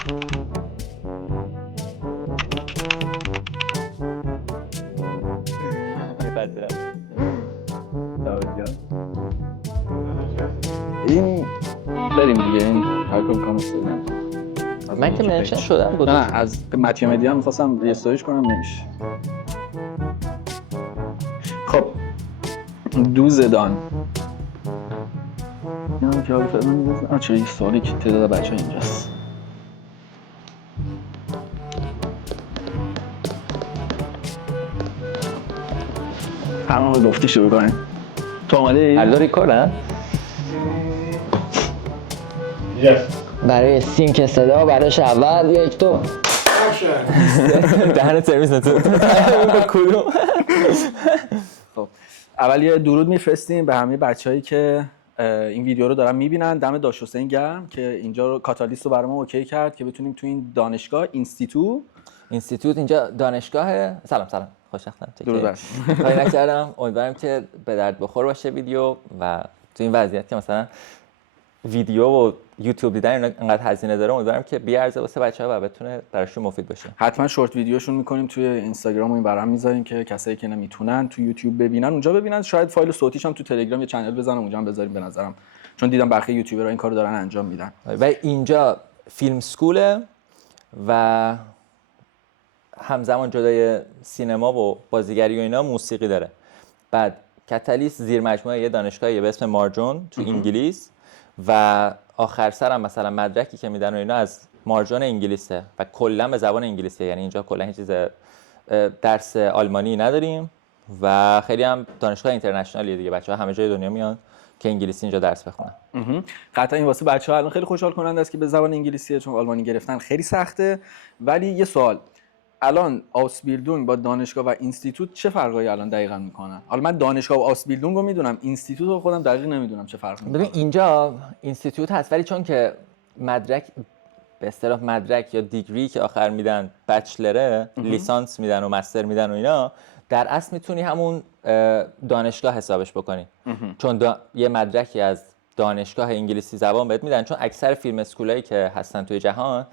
این بریم دیگه، این هر کار کامل شدیم. من که منشن شدم بود. نه از متیو مدیا می‌خواستم ریستوریش کنم نمیشه. خب دوزدان نه که فعلا میذارم. چه این سوالی که تعداد بچه‌ها اینجاست. همه گفتی شروع کنیم. تو آماده الان ریکوردن؟ برای سینک صدا براش اول یک دو دهن سرویس نتون با کدوم. خب اول یه درود میفرستیم به همه بچه‌هایی که این ویدیو رو دارن میبینن. دم داش حسین گرم که اینجا رو کاتالیست رو برامون اوکی کرد که بتونیم تو این دانشگاه اینستیتوت اینجا دانشگاه. سلام خوشبختم درود برش کاری نکردم. امیدوارم که به درد بخور باشه ویدیو و تو این وضعیت که مثلا ویدیو و یوتیوب دیدن اینقدر هزینه داره، امیدوارم که بیارزه واسه بچه‌ها و بتونه براشون مفید باشه. حتما شورت ویدیوشون میکنیم توی اینستاگرام و این برام میذاریم که کسایی که نمیتونن تو یوتیوب ببینن اونجا ببینن. شاید فایل صوتیش هم تو تلگرام یه چنل بزنم اونجا هم بذاریم به نظرم، چون دیدم بقیه یوتیوبرها این کارو دارن انجام میدن. و اینجا فیلم سکوله و همزمان جدای سینما و بازیگری و اینا موسیقی داره. بعد کاتالیست زیر مجموعه یه دانشگاهی به اسم مارجون تو انگلیس و آخر سر هم مثلا مدرکی که میدن و اینا از مارجون انگلیسه و کلا به زبان انگلیسیه. یعنی اینجا کلا هیچ چیز درس آلمانی نداریم و خیلی هم دانشگاه اینترنشنالیه دیگه. بچه‌ها همه جای دنیا میان که انگلیسی اینجا درس بخونن. قطعا این واسه بچه‌ها الان خیلی خوشحال کننده است که به زبان انگلیسیه، چون آلمانی گرفتن خیلی سخته. ولی یه سوال، الان آسبیلدونگ با دانشگاه و اینستیتوت چه فرقایی الان دقیقاً میکنن؟ حالا من دانشگاه و آسبیلدونگ رو میدونم، اینستیتوت رو خودم دقیق نمیدونم چه فرقی میکنه. ببین اینجا اینستیتوت هست ولی چون که مدرک به اصطلاح مدرک یا دیگری که آخر میدن بچلره، لیسانس میدن و مستر میدن و اینا، در اصل میتونی همون دانشگاه حسابش بکنی. چون یه مدرکی از دانشگاه انگلیسی زبان بهت میدن، چون اکثر فیلم اسکولایی که هستن توی جهان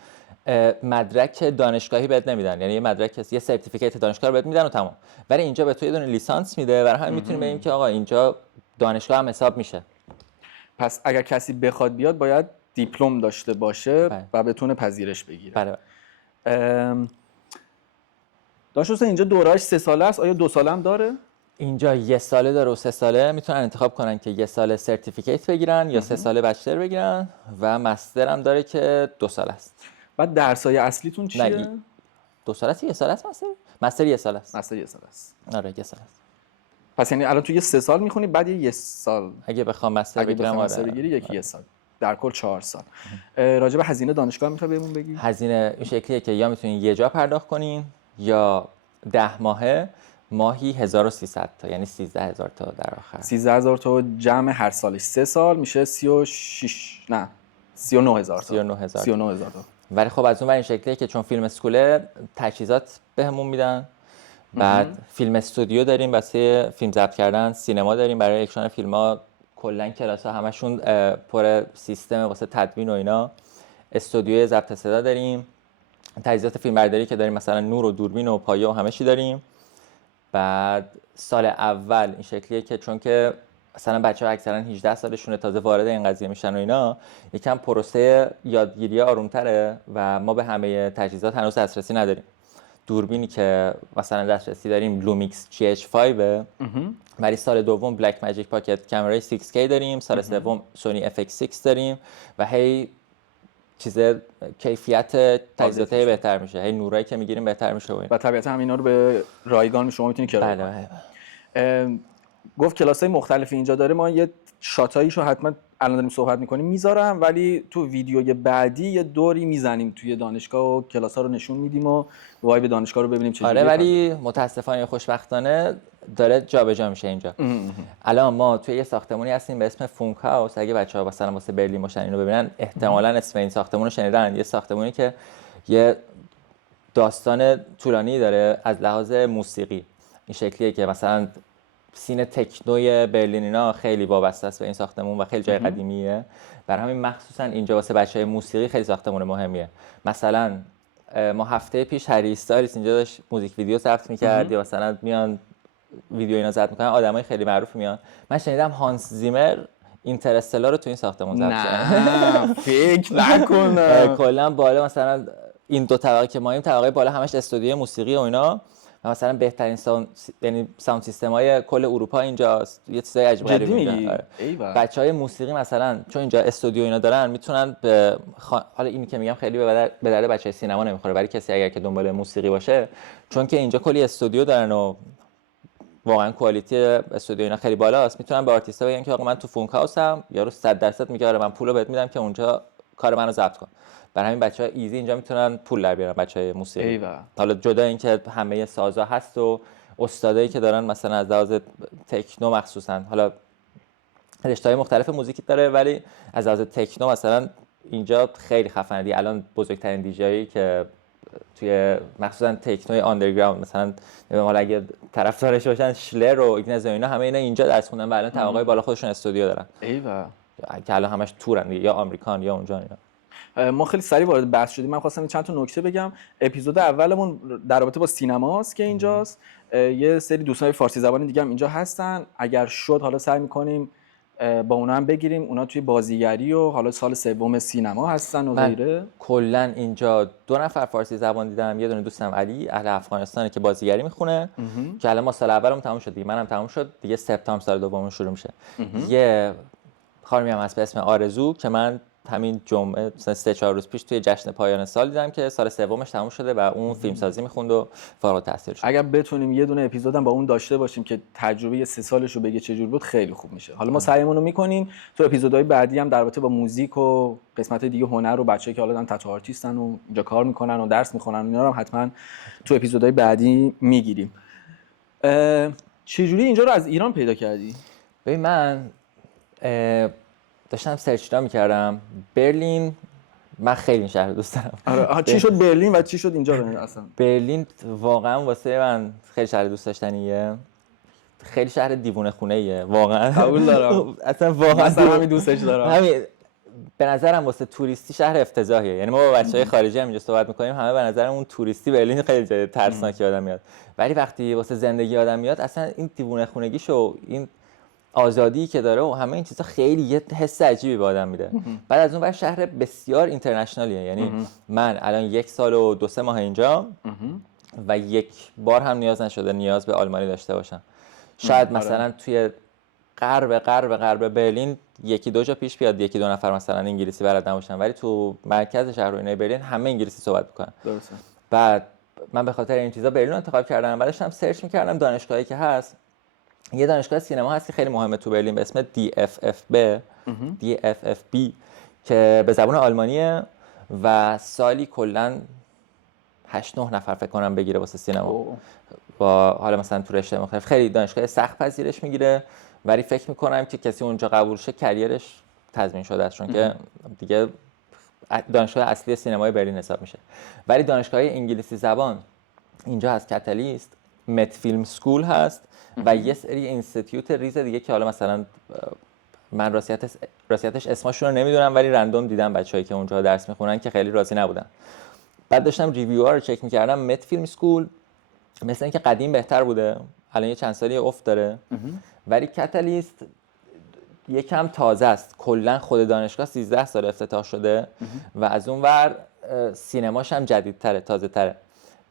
مدرک دانشگاهی بهت نمیدن. یعنی یه مدرک، یه سرتیفیکیت دانشگاه رو بهت میدن و تمام. ولی اینجا به تو یه دونه لیسانس میده، برای همین میتونیم بگیم که آقا اینجا دانشگاه هم حساب میشه. پس اگر کسی بخواد بیاد باید دیپلم داشته باشه و بتونه پذیرش بگیره. بله. داشت اینجا دوره‌اش 3 ساله است، آیا 2 ساله هم داره؟ اینجا 1 ساله داره و 3 ساله. میتونن انتخاب کنن که 1 ساله سرتیفیکیت بگیرن یا 3 ساله بچلر بگیرن و مستر هم داره که 2 ساله است. بعد درسای اصلیتون چیه؟ نه 2 ساله است، 1 ساله است مستر؟ مستر 1 ساله است. مستر 1 ساله است. آره 1 ساله است. پس یعنی الان تو یه 3 سال میخونی بعد 1 سال اگه بخوام مستر بگیرم مستر بگیری یکی 1 سال. در کل 4 سال. راجع به هزینه دانشگاه میخوای بهمون بگی؟ هزینه این شکلیه که یا میتونین یه جا پرداخت کنین یا 10 ماهه، ماهی 1300 تا، یعنی 13000 تا در آخر. 13000 تا جمع هر سالش 3 سال میشه 39000 تا. 39000 تا. ولی خب از اون ور این شکلیه که چون فیلم اسکوله تجهیزات بهمون میدن. بعد فیلم استودیو داریم واسه فیلم ضبط کردن، سینما داریم برای اکشن فیلم‌ها، کلا کلاس‌ها همشون پر سیستم واسه تدوین و اینا. استودیوی ضبط صدا داریم، تجهیزات فیلمبرداری که داریم مثلا نور و دوربین و پایه و همه چی داریم. بعد سال اول این شکلیه که چون که مثلا بچه‌ها اکثرا 18 سالشونه تازه وارد این قضیه میشن و اینا، یکم پروسه یادگیری آرومتره و ما به همه تجهیزات هنوز دسترسی نداریم. دوربینی که مثلا دسترسی داریم لومیکس GH5، ولی سال دوم بلک ماجیک پاکت کامرای 6K داریم، سال سوم سونی FX6 داریم و هی چیز کیفیت تجهیزات بهتر میشه، هی نورایی که میگیریم بهتر میشه و طبیعتا همینا رو به رایگان شما میتونید کرایه کنید. گفت کلاسای مختلفی اینجا داره، ما یه شاتاییشو حتما الان داریم صحبت میکنیم میذارم، ولی تو ویدیوی بعدی یه دوری میزنیم توی دانشگاه و کلاسا رو نشون میدیم و وایب دانشگاه رو ببینیم چجوریه. آره ولی متاسفانه خوشبختانه داره جابجا میشه اینجا. الان ما توی یه ساختمانی هستیم به اسم فونک هاوس. اگه بچه‌ها مثلا واسه برلین باشن اینو ببینن احتمالاً اسم این ساختمون رو شنیدن. یه ساختمانی که یه داستان طولانی داره از لحاظ موسیقی. این شکلیه که مثلا سین تکنوی برلین اینا خیلی وابسته است به این ساختمون و خیلی جای قدیمیه. برای همین مخصوصا اینجا واسه بچهای موسیقی خیلی ساختمون مهمیه. مثلا ما هفته پیش هری استایلز اینجا داشت موزیک ویدیو ضبط می‌کرد یا مثلا میان ویدیو اینا ضبط می‌کنن، آدمای خیلی معروفی میان. من شنیدم هانس زیمر اینترستلار رو تو این ساختمون ضبط کرد. نه فکر نکنم. کلا بالا مثلا این دو طبقه که ماییم، طبقه بالا همش استودیوی موسیقی و اینا و مثلا بهترین ساوند سیستم‌های کل اروپا اینجاست. یه چیزای عجیب غریبی اینجا. بچهای موسیقی مثلا چون اینجا استودیو اینا دارن میتونن حالا اینی که میگم خیلی به درد بچهای سینما نمیخوره، ولی کسی اگر که دنبال موسیقی باشه، چون که اینجا کلی استودیو دارن و واقعا کوالیتی استودیو اینا خیلی بالاست، میتونن به آرتیستا بگن که آقا من تو فونک هاوسم، یارو 100% میگه آره من پولو بهت میدم که اونجا کار منو ضبط کن. برای همین بچه‌ها ایزی اینجا میتونن پول در بیارن، بچهای موسیقی. حالا جدا اینکه همه سازا هست و استادایی که دارن مثلا از لحاظ تکنو مخصوصا، حالا رشته‌های مختلف موزیکی داره، ولی از لحاظ تکنو مثلا اینجا خیلی خفنه دی. الان بزرگترین دیجیایی که توی مخصوصا تکنوی آندرگراوند مثلا حالا اگه طرفدارش باشن شلر و ایگنز و اینا، همه اینا اینجا درس خوندن و الان طبقه‌های بالا خودشون استودیو دارن. که الان همش تورن یا آمریکان یا اونجا اینا. ما خیلی سریع وارد بحث شدیم. من خواستم چند تا نکته بگم. اپیزود اولمون در رابطه با سینماست که اینجاست. یه سری دوستای فارسی زبان دیگه هم اینجا هستن. اگر شد حالا سعی می‌کنیم با اونا هم بگیریم. اونا توی بازیگری و حالا سال سوم سینما هستن و غیره. کلا اینجا 2 نفر فارسی زبان دیدم. یه دونه دوستم علی اهل افغانستانه که بازیگری میخونه که الان ما سال اولم تموم شد دیگه، منم تموم شد دیگه، سپتامبر سال دومم شروع میشه. یه خانمی هم هست به اسم آرزو که من همین جمعه مثلا 3-4 روز پیش توی جشن پایان سال دیدم که سال سومش تموم شده و اون فیلم سازی میخوند و فارغ التحصیل شد. اگر بتونیم یه دونه اپیزودم با اون داشته باشیم که تجربه 3 سالش رو بگه چجور بود، خیلی خوب میشه. حالا ما سعیمون رو میکنیم تو اپیزودهای بعدی هم در رابطه با موزیک و قسمت دیگه هنر و بچه‌ای که حالا دارن تتو آرتیستن و اینجا کار میکنن و درس میخونن اینا رو هم حتما تو اپیزودهای بعدی میگیریم. چجوری اینجا رو از ایران پیدا کردی؟ ببین من داشتم سرچ می‌کردم برلین. من خیلی این شهر رو دوست دارم. آره چی شد برلین و چی شد اینجا رو اصلا؟ برلین واقعا واسه من خیلی شهر دوست داشتنیه. خیلی شهر دیوونه خونه‌ایه واقعا. قبول دارم. اصلا واقعا همین دوستش دارم. همین به نظرم واسه توریستی شهر افتضاحیه. یعنی ما با بچهای خارجی هم اینجا صحبت می‌کنیم، همه به نظرمون توریستی برلین خیلی جای ترسناکی آدم میاد. ولی وقتی واسه زندگی آدم میاد، اصلا این دیوونه خونگیشو، این آزادی که داره و همه این چیزا خیلی یه حس عجیبی به آدم میده. بعد از اون ور شهر بسیار اینترنشنالیه. یعنی من الان 1 سال و 2-3 ماه اینجا و یک بار هم نیاز به آلمانی داشته باشم. شاید مثلا توی غرب برلین 1-2 جا پیش بیاد 1-2 نفر مثلا انگلیسی بلد نباشن، ولی تو مرکز شهر و اینای برلین همه انگلیسی صحبت میکنن. درسته. بعد من به خاطر این چیزا برلین رو انتخاب کردم. بعدش هم سرچ میکردم دانشگاهی که هست. یه دانشگاه سینما هست که خیلی مهمه تو برلین به اسم DFFB که به زبان آلمانیه و سالی کلا 8-9 نفر فکر کنم بگیره واسه سینما. با حالا مثلا تو رشته مختلف خیلی دانشگاه سخت پذیرش میگیره، ولی فکر میکنم که کسی اونجا قبول شه کریرش تضمین شده است، چون که دیگه دانشگاه اصلی سینمای برلین حساب میشه. ولی دانشگاه انگلیسی زبان اینجا هست، کاتالیست، مت فیلم سکول هست و یه سری اینستیتیوت ریز دیگه که حالا مثلا من راستیتش اسمشون رو نمیدونم، ولی رندوم دیدم بچه‌ای که اونجا درس میخونن که خیلی راضی نبودن. بعد داشتم ریویوها رو چک میکردم. مت فیلم سکول مثلا اینکه قدیم بهتر بوده، الان یه چند سالی افت داره، ولی کاتالیست یکم تازه است. کلا خود دانشگاه 13 سال افتتاح شده و از اون ور سینماش هم جدیدتره، تازه‌تره.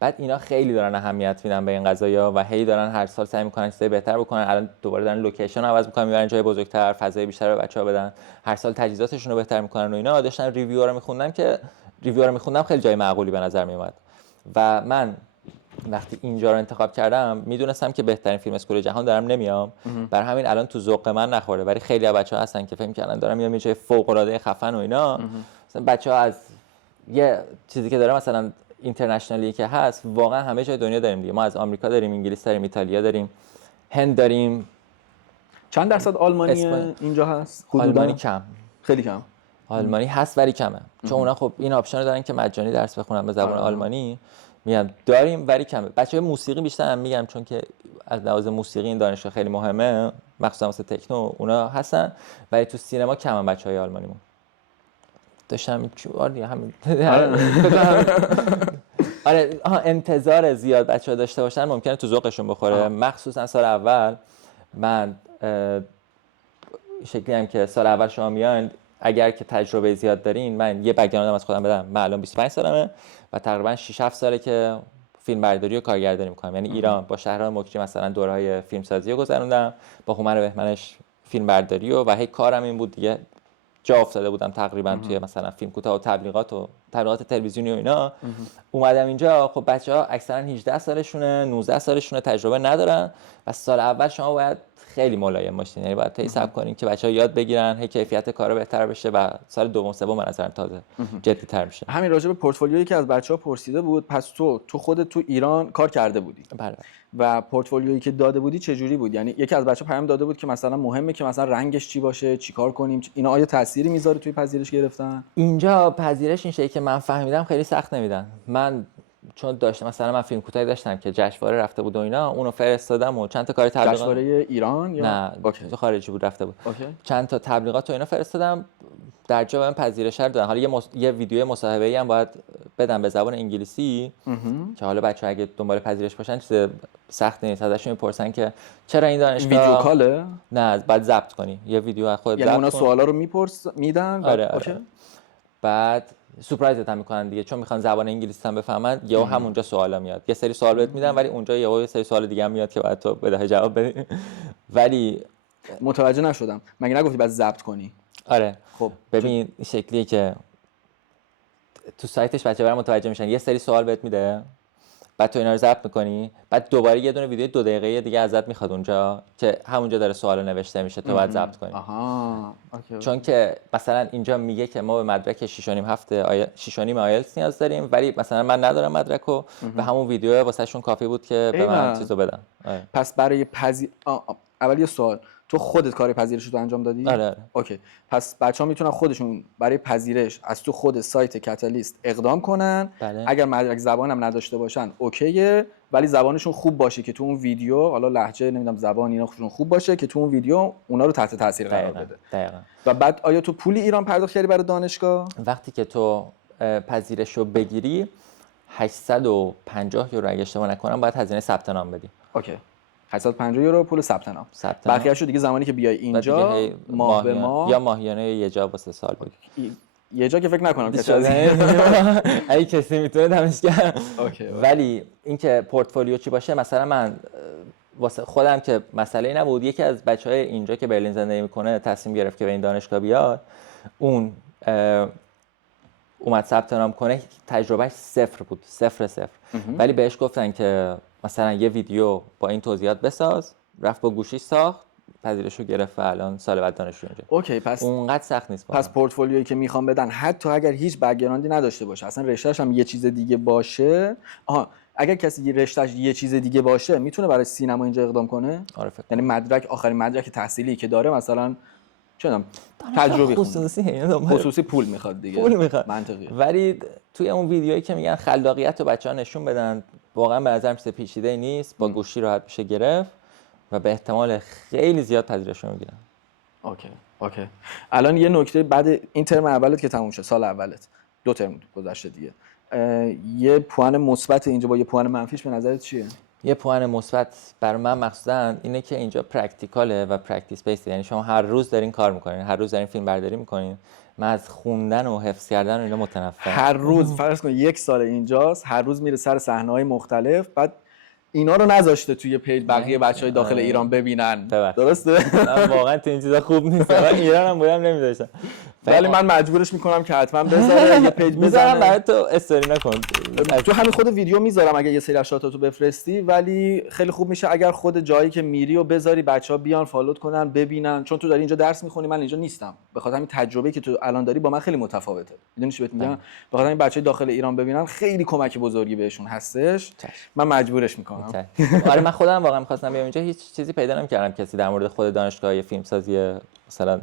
بعد اینا خیلی دارن اهمیت میدن به این قضايا و هی دارن هر سال سعی میکنن چیزای بهتر بکنن. الان دوباره دارن لوکیشن عوض میکنن، میبرن جای بزرگتر، فضای بیشتر به بچه‌ها بدن، هر سال تجهیزاتشون رو بهتر میکنن و اینا. داشتم ریویو رو میخوندم خیلی جای معقولی به نظر میومد و من وقتی اینجا رو انتخاب کردم میدونستم که بهترین فیلم اسکول جهان دارم نمیام. برای همین الان تو ذوق من نخورده، ولی خیلی از بچه‌ها هستن که فکر می‌کردن دارم میام یه جای فوق‌العاده خفن و اینا. مثلا بچه‌ها از یه چیزی که داره مثلا اینترنشنالی که هست، واقعا همه جای دنیا داریم دیگه. ما از آمریکا داریم، انگلیس داریم، ایتالیا داریم، هند داریم. چند درصد آلمانی اینجا هست؟ آلمانی کم، خیلی کم. آلمانی هست ولی کمه، چون اونا خب این آپشن دارن که مجانی درس بخونن به زبان آلمانی. میگم داریم ولی کمه. بچه‌های موسیقی بیشتر هم میگم، چون که از لحاظ موسیقی این دانشگاه خیلی مهمه، مخصوصا واسه تکنو اونا هستن، ولی تو سینما کمن بچهای آلمانیمون. داشتم این چوار یا همین آره انتظار زیاد بچه‌ها داشته باشن ممکنه تو ذوقشون بخوره. مخصوصا سال اول من شکلی هم که سال اول شما میان اگر که تجربه زیاد دارین، من یه بک‌گراندم از خودم بدم، من الان 25 سالمه و تقریبا 6 7 ساله که فیلم برداری و کارگردانی میکنم. یعنی ایران با شهرام مکری مثلا دورهای فیلمسازی رو گذروندم، با هومر بهمنش فیلم برداری و هی کارم این بود دیگه، جا افتاده بودم تقریبا توی مثلا فیلم کوتاه و تبلیغات تلویزیونی و اینا. اومدم اینجا، خب بچه‌ها اکثرا 18 سالشونه 19 سالشونه، تجربه ندارن و سال اول شما باید خیلی ملایم باشین، یعنی باید طی صبر کنین که بچه‌ها یاد بگیرن، هی کیفیت کارا بهتر بشه و سال دوم سوم به نظرم تازه جدی‌تر میشه. همین راجع به پورتفولیویی که از بچه‌ها پرسیده بود، پس تو خودت تو ایران کار کرده بودی؟ بله. و پورتفولیویی که داده بودی چه جوری بود؟ یعنی یکی از بچه‌ها پیام داده بود که مثلا مهمه که مثلا رنگش چی باشه، چیکار کنیم، اینا آیا تأثیری میذاره توی پذیرش گرفتن؟ اینجا پذیرش این شکلی که من فهمیدم خیلی سخت نمیدن. من چون داشتم مثلا من فیلم کوتاهی داشتم که جشنواره رفته بود و اینا، اونو فرستادم و چند تا کار تبلیغات. جشنواره ایران یا نه تو خارجی بود رفته بود. چند تا تبلیغات و اینا فرستادم، در جا من پذیرش رو دادن. حالا یه ویدیو مصاحبه‌ای هم باید بدم به زبان انگلیسی که حالا بچه‌ها اگه دنبال پذیرش باشن چیز سخت نیست. ازشون میپرسن که چرا این دانشگاه ویدیو کاله؟ نه باید ضبط کنی، یه ویدیو از خودت ضبط کن. یعنی اونا سوالا رو میدن؟ آره. بعد سورپرایزت هم میکنن دیگه، چون میخوان زبان انگلیسی هم بفهمن. یهو همونجا سوالا میاد، یه سری سوال بهت میدن ولی اونجا یه سری سوال دیگه هم میاد که بعد تو بده جواب بدی. ولی متوجه نشدم، مگه نگفتی بعد ضبط کنی؟ آره. خب ببین این شکلیه که تو سایتش بچه‌ها متوجه میشن، یه سری سوال بهت میده، بعد تو اینا رو ضبط میکنی، بعد دوباره یه دونه ویدیو 2 دقیقه‌ای دیگه ازت میخواد اونجا که همونجا داره سوالو نوشته میشه، تو باید ضبط کنی. اوکی. چون که مثلا اینجا میگه که ما به مدرک 6.5 آیلتس نیاز داریم، ولی مثلا من ندارم مدرکو و همون ویدیو واسهشون کافی بود که به من چیزو بدن. پس برای اول یه سوال، تو خودت کار پذیرش رو انجام دادی؟ آره. اوکی. پس بچه‌ها میتونن خودشون برای پذیرش از تو خود سایت کاتالیست اقدام کنن. بله. اگر مدرک زبان هم نداشته باشن اوکیه، ولی زبانشون خوب باشه که تو اون ویدیو، حالا لهجه نمیدونم زبان اینا خوب باشه که تو اون ویدیو اونا رو تحت تاثیر قرار بده. دقیقاً. و بعد آیا تو پول ایران پرداخت کردی برای دانشگاه؟ وقتی که تو پذیرش رو بگیری 850 یورو اگه اشتباه نکنم باید هزینه ثبت نام بدی. اوکی. 850 یورو پول ثبت نام. بقیه‌اشو دیگه زمانی که بیای اینجا ماه به ماه یا ماهیانه یه جا واسه سال بود. یه جا که فکر نکنم که اگه کسی میتونه دمش گرم. اوکی. ولی اینکه پورتفولیو چی باشه، مثلا من واسه خودم که مسئله نبود، یکی از بچهای اینجا که برلین زندگی میکنه تصمیم گرفت که به این دانشگاه بیاد، اون اومد ثبت نام کنه، تجربهش 0 بود، 0. ولی بهش گفتن که مثلا یه ویدیو با این توضیحات بساز، رفت با گوشیش ساخت، پذیرشو گرفت و الان سال بعد دانشجو اینجا. اوکی. پس اونقدر سخت نیست. پس پورتفولیویی که میخوام بدن حتی اگر هیچ بک‌گراندی نداشته باشه، اصلا رشتهش هم یه چیز دیگه باشه، اگر کسی رشتهش یه چیز دیگه باشه میتونه برای سینما اینجا اقدام کنه؟ آره. یعنی مدرک، آخرین مدرک تحصیلی که داره مثلا چونم تجربه خصوصی پول میخواد دیگه. پول میخواد. منطقیه. ولی توی اون ویدیویی که میگن خلاقیت رو بچه‌ها نشون بدن، واقعا به نظرم چیز پیچیده نیست، با گوشی راحت میشه گرفت و به احتمال خیلی زیاد پذیرش رو میگیرن. اوکی. الان یه نکته، بعد این ترم اولت که تموم شد، سال اولت 2 ترم گذشته دیگه، یه پوان مثبت اینجا با یه پوان منفیش به نظرت چیه؟ یه پوان مثبت برای من مخصوصا اینه که اینجا پرکتیکاله و پرکتیس بیسه، یعنی شما هر روز دارین کار میکنین، هر روز دارین فیلم برداری میکنین. من از خوندن و حفظ کردن و اینا متنفرم. هر روز فرض کن 1 سال اینجاست، هر روز میره سر صحنه‌های مختلف، بعد اینا رو نذاشته توی پیج بقیه بچهای داخل ایران ببینن. درسته؟ من واقعا تو این چیزا خوب نیستم. من ایران هم بودم نمیذاشتم. ولی من مجبورش میکنم که حتما بذاره یه پیج میذارم برای تو استوری نکن. تو همین خود ویدیو میذارم اگه یه سری از شاتاتو بفرستی، ولی خیلی خوب میشه اگر خود جایی که میری و بذاری بچه‌ها بیان فالوت کنن ببینن، چون تو داری اینجا درس میخونی، من اینجا نیستم. به خاطر همین تجربه‌ای که تو الان داری با من خیلی متفاوته. میدونی چی بهت میگم؟ به خاطر همین بچهای داخل ایران ببینن خیلی کمک بزرگی بهشون هستش. من مجبورش میکنم. آره من خودم واقعا می‌خواستم بیام اینجا، هیچ چیزی پیدا نمی‌کردم کسی در مورد خود دانشگاه فیلمسازی مثلا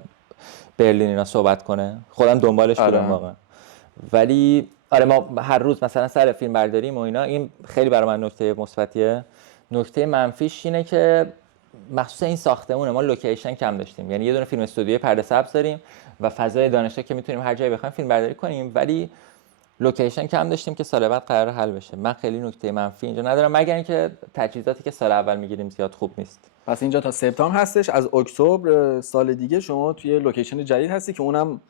برلین اینا صحبت کنه. خودم دنبالش بودم واقعا. ولی آره ما هر روز مثلا سر فیلم برداریم و اینا، این خیلی برای من نکته مثبتیه. نکته منفیش اینه که مخصوصا این ساختمونه ما لوکیشن کم داشتیم. یعنی یه دونه فیلم استودیوی پرده سبز داریم و فضای دانشگاه که میتونیم هر جایی بخوایم فیلم برداری کنیم، ولی لوکیشن کم داشتیم که سال بعد قرار حل بشه. من خیلی نکته منفی اینجا ندارم، مگر اینکه تجهیزاتی که سال اول میگیریم زیاد خوب نیست. پس اینجا تا سپتامبر هستش، از اکتبر سال دیگه شما توی لوکیشن جدید هستی که اونم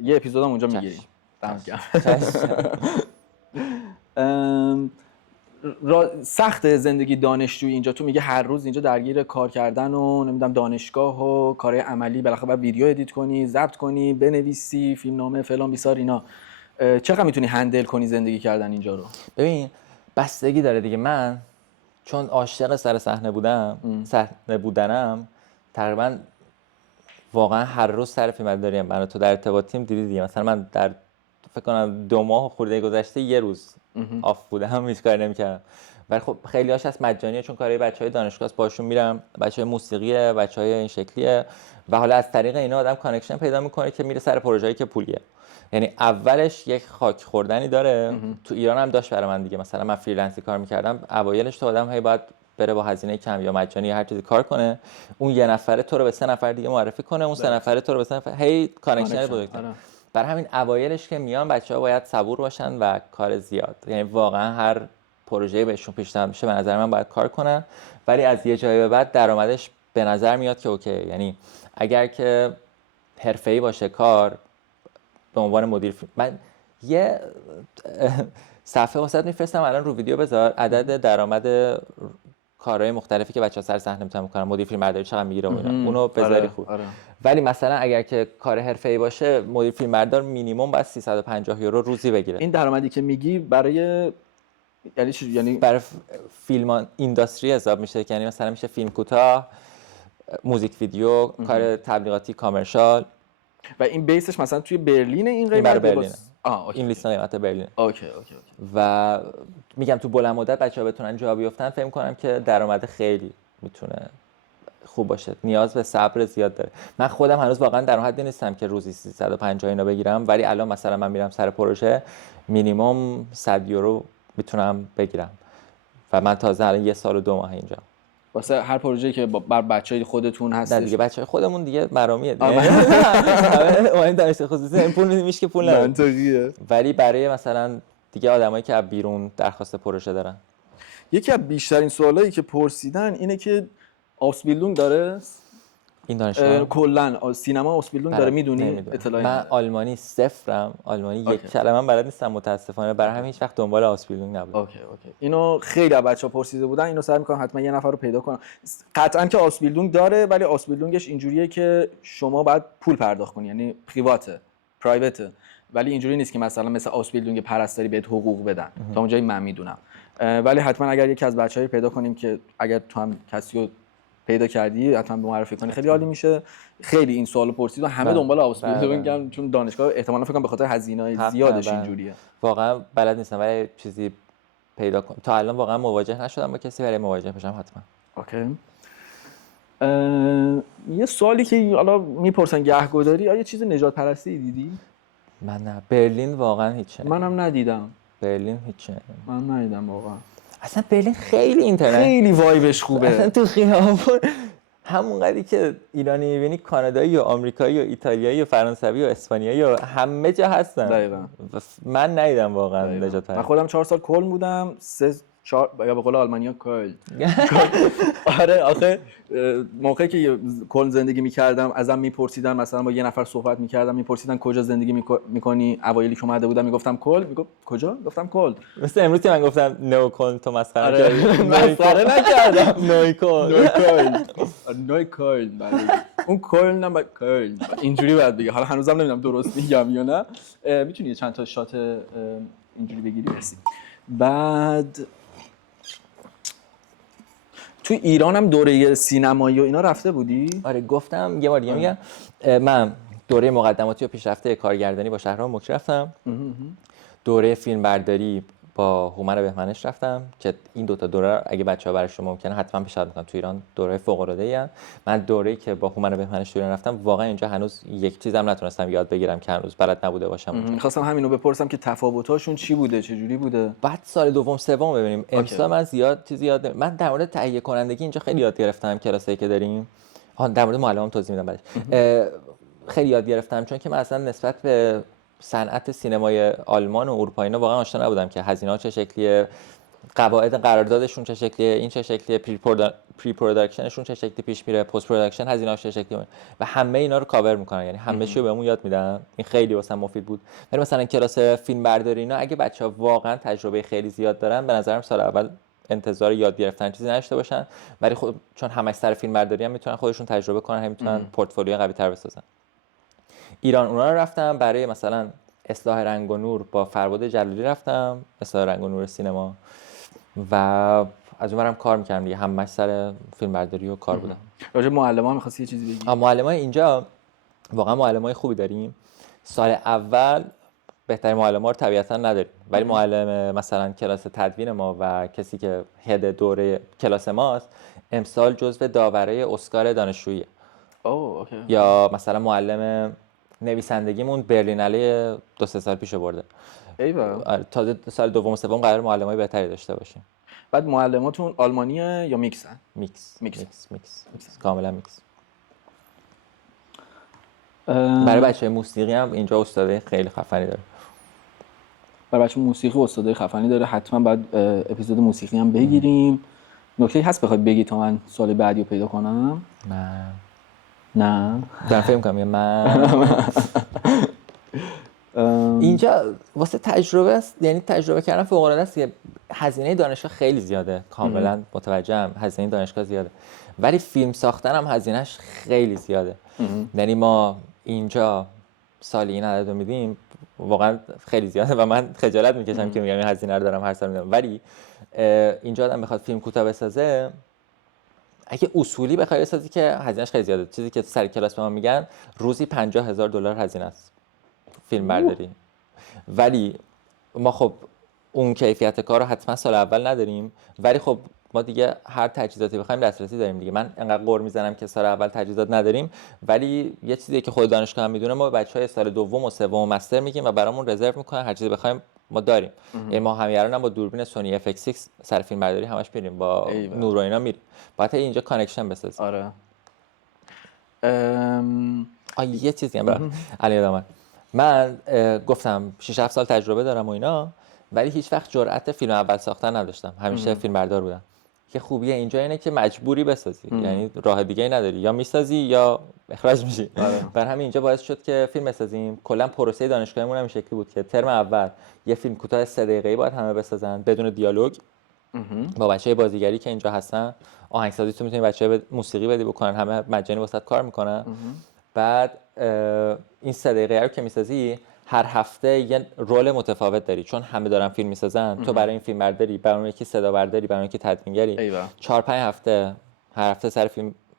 یه اپیزودم اونجا میگیریم. سخت زندگی دانشجویی اینجا؟ تو میگه هر روز اینجا درگیر کار کردن و نمیدونم دانشگاه و کارهای عملی، بالاخره باید ویدیو ادیت کنی، ضبط کنی، بنویسی، فیلمنامه فلان بیسار اینا. چقدر میتونی هندل کنی زندگی کردن اینجا رو؟ ببین بستگی داره دیگه. من چون عاشق سر صحنه بودنم تقریبا واقعا هر روز سر فیلم برداریم. من تو در ارتباطیم دیدی دیگه، مثلا من در فکر کنم 2 ماه خورده گذشته یه روز آف بودم، هیچ کاری نمی‌کردم. ولی خب خیلی هاش از مجانیه، چون کارهای بچهای دانشگاه باشون میرم، بچهای موسیقیه، بچهای این شکلیه، و حالا از طریق اینا آدم کانکشن پیدا میکنه که میره سر پروژه‌ای که پولیه. یعنی اولش یک خاک خوردنی داره. تو ایران هم داشت برای من دیگه. مثلا من فریلنسی کار میکردم، اوایلش تو آدم هی باید بره با هزینه کم یا مجانی یا هر چیزی کار کنه، اون یه نفره تو رو به 3 نفر دیگه معرفی کنه، اون 3 نفره تو رو به 3 نفر، هی کانکشن بزرگتر. برای همین اوایلش که میان بچه‌ها باید صبور باشن و کار زیاد. یعنی واقعا هر پروژه‌ای بهشون پیشنهاد میشه به نظر من باید کار کنن، ولی از یه جایی به بعد درآمدش به نظر میاد که اوکی. یعنی اگر که حرفه‌ای باشه کار، به عنوان مدیر من یه صفحه واسط میفرستم الان رو ویدیو، بذار عدد درآمد کارهای مختلفی که بچه‌ها سر صحنه میتونن بکنن، مدیر فیلمبرداری چقدر میگیره و اینا، اونو بذاری خوب. ولی مثلا اگر که کار حرفه‌ای باشه، مدیر فیلمبردار مینیمم باید 350 یورو روزی بگیره. این درآمدی که میگی برای یعنی چی؟ یعنی برای فیلم اینداستری حساب میشه، یعنی مثلا میشه فیلم کوتاه، موزیک ویدیو، کار تبلیغاتی، کامرشال. و این بیسش مثلا توی برلین این قیمت برلین. این لیست قیمت برلین. اوکی. و میگم تو بلند مدت بچه‌ها بتونن جا بیفتن، فکر کنم که درآمد خیلی میتونه خوب باشه. نیاز به صبر زیاد داره. من خودم هنوز واقعا در حدی نیستم که روزی 350 اینا بگیرم، ولی الان مثلا من میرم سر پروژه مینیمم 100 یورو میتونم بگیرم و من تازه الان 1 سال و 2 ماه اینجا. واسه هر پروژه‌ای که بر بچهای خودتون هستش؟ نه دیگه بچهای خودمون دیگه مرامیه دیگه. این دانش خصوصی این پول میشه که پول نداره. منطقیه. ولی برای مثلا دیگه آدمایی که از بیرون درخواست پروژه دارن، یکی از بیشترین سوالایی که پرسیدن اینه که آسبیلدونگ داره این دانشگاه؟ کلا سینما آسبیلدونگ داره؟ میدونی اطلاعی؟ من آلمانی صفرم، آلمانی یک کلمه بلد نیستم متاسفانه، برای همین هیچ وقت دنبال آسبیلدونگ نبودم. اوکی. اینو خیلی از بچه‌ها پرسیده بودن، اینو سعی می‌کنم حتما یه نفر رو پیدا کنم. قطعاً که آسبیلدونگ داره، ولی آسبیلدونگش اینجوریه که شما باید پول پرداخت کنی، یعنی پرایوته، ولی اینجوری نیست که مثلا مثل آسبیلدونگ پرستاری بهت حقوق بدن. تا اونجایی من میدونم. ولی حتما اگر یکی از بچه‌ها پیدا کنیم که اگر تو هم کسی رو پیدا کردی حتما به معرفی کنی، خیلی عالی میشه. خیلی این سوالو پرسید و همه دنبال آسبیلدونگن، چون دانشگاه احتمالاً فکر کنم به خاطر هزینه‌های زیادش اینجوریه. واقعا بلد نیستم، ولی چیزی پیدا کنم. تا الان واقعا مواجه نشدم با کسی، برای مواجه بشم حتما. اوکی. یه سوالی که حالا میپرسن گهگداری، آیا چیز نجات پرستی دیدی؟ من نه. برلین واقعا هیچ. منم ندیدم. برلین هیچ. من ندیدم واقعا. اصلا برلین خیلی اینترنت، خیلی وایبش خوبه. اصلا تو خیابون همونقدری که ایرانی می‌بینی، کانادایی و آمریکایی و ایتالیایی و فرانسوی و اسپانیایی و همه جا هستن. دقیقاً. من ندیدم واقعا نجات پرستی. من خودم 4 سال کلن بودم، 4 یا به قول آلمانی‌ها کلن. آره آخه موقعی که کلن زندگی می‌کردم ازم میپرسیدن، مثلا با یه نفر صحبت می‌کردم میپرسیدن کجا زندگی می‌کنی، اوایلی که اومده بودم میگفتم کلن، میگفت کجا؟ گفتم کلن. مثل امروز که من گفتم نو کلن تو مسخره کردی. مسخره نکردم. نوی کلن. نوی کلن. اون کلن هم کلن اینجوری باید بگی. حالا هنوزم نمیدونم درست میگم یا نه. میتونی چند تا شات اینجوری بگیری؟ مرسی. بعد تو ایران هم دوره سینمایی و اینا رفته بودی؟ آره گفتم یه بار دیگه میگم. من دوره مقدماتی و پیشرفته کارگردانی با شهرام مکری رفتم. دوره فیلمبرداری با هومن بهمنش رفتم که این دوتا دوره اگه بچه‌ها براشون ممکنه حتما پیشنهاد میکنم، تو ایران دوره فوق‌العاده‌ای ان. من دوره‌ای که با هومن بهمنش تو ایران رفتم واقعا اینجا هنوز یک چیزم نتونستم یاد بگیرم که هنوز بلد نبوده باشم اونجا. می‌خواستم همینو بپرسم که تفاوت‌هاشون چی بوده، چه جوری بوده. بعد سال دوم سوم ببینیم. امسال من زیاد چیزی یاد من در مورد تهیه کنندگی اینجا خیلی یاد گرفتم، کلاسایی که داریم. در مورد معلمم توضیح میدم بعدش. خیلی یاد گرفتم چون که من اصلا نسبت به صنعت سینمای آلمان و اروپا اینا واقعا آشنا نبودم که هزینه‌ها چه شکلیه، قواعد قراردادشون چه شکلیه، این چه شکلیه، پری پروداکشنشون چه شکلی پیش میره، پست پروداکشن هزینه‌اش چه شکلیه و همه اینا رو کاور میکنن، یعنی همه چی رو بهمون یاد میدن. این خیلی واسم مفید بود. ولی مثلا کلاس فیلم برداری اینا اگه بچه‌ها واقعا تجربه خیلی زیاد دارن، به نظرم سال اول انتظار یاد گرفتن چیزی نداشته باشن، ولی خود چون همش سر فیلم برداری هم میتونن خودشون تجربه کنن، هم میتونن پورتفولیو قوی‌تر بسازن. ایران اونا رو رفتم برای مثلا اصلاح رنگ و نور با فرباد جلالی رفتم، اصلاح رنگ و نور سینما، و از اونورم کار می‌کردم دیگه، همش سر فیلم برداری و کار بودم. راجع معلم‌ها می‌خواستی یه چیزی بگی؟ معلمای اینجا واقعا معلمای خوبی داریم. سال اول بهترین معلم‌ها رو طبیعتاً نداریم، ولی معلم مثلا کلاس تدوین ما و کسی که هد دوره کلاس ماست امسال جزو داورای اسکار دانشجویی. اوکی. یا مثلا معلم نویسندگیمون برلیناله 2-3 سال پیش برده. ایوه. تا سال دوم سوم قرار معلمای بهتری داشته باشیم. بعد معلماتون آلمانیه یا میکسن؟ میکس میکس. کاملا میکس. برای بچه موسیقی هم اینجا استادای خیلی خفنی داره. برای بچه موسیقی استادای خفنی داره، حتما باید اپیزود موسیقی هم بگیریم. نکته هست بخواد بگی تا من سال بعدی رو پیدا کنم؟ نه دارم فکر می‌کنم من اینجا واسه تجربه است، یعنی تجربه کردن فوق العاده است. هزینه دانشگاه خیلی زیاده، کاملا متوجهم هزینه دانشگاه زیاده، ولی فیلم ساختن هم هزینهش خیلی زیاده. یعنی ما اینجا سالی این عدد رو میدیم واقعا خیلی زیاده و من خجالت میکشم که میگم این هزینه رو دارم هر سال میدم. ولی اینجا آدم بخواد فیلم کوتاه بسازه، اگه اصولی بخوای بسازی که هزینهش خیلی زیاده. چیزی که سر کلاس به ما میگن روزی $50,000 هزینه است فیلم برداری. ولی ما خب اون کیفیت کار رو حتما سال اول نداریم، ولی خب ما دیگه هر تجهیزاتی بخوایم دسترسی داریم دیگه. من انقدر قور میزنم که سال اول تجهیزات نداریم، ولی یه چیزی که خود دانشگاه هم میدونه، ما به بچهای سال دوم و سوم و مستر میگیم و برامون رزرو میکنن، هر چیزی بخوایم ما داریم. یعنی ما هم با دوربین سونی FX6 سر فیلم برداری همش میریم، با نور و اینا میریم. باید اینجا کانکشن بسازیم. آره. یه چیزی هم علی ادامه. من گفتم 6-7 سال تجربه دارم و اینا، ولی هیچ وقت جرأت فیلم اول ساختن نداشتم. همیشه فیلم بردار بودم. که خوبیه اینجا اینه که مجبوری بسازی، یعنی راه دیگه ای نداری، یا میسازی یا اخراج میشی. برای همین اینجا باعث شد که فیلم بسازیم. کلا پروسه دانشگاهمون هم این شکلی بود که ترم اول یه فیلم کوتاه 3 دقیقه‌ای باید همه بسازن بدون دیالوگ، با بچهای بازیگری که اینجا هستن. آهنگسازی تو میتونی بچهای موسیقی بدی بکنن، همه مجانی واسط کار میکنن. بعد این 3 دقیقه رو که میسازی هر هفته یه رول متفاوت داری، چون همه دارن فیلم میسازن. تو برای این فیلم برداری، برای اون یکی صدا برداری، برای اون یکی تدوینگری. 4-5 هفته هر هفته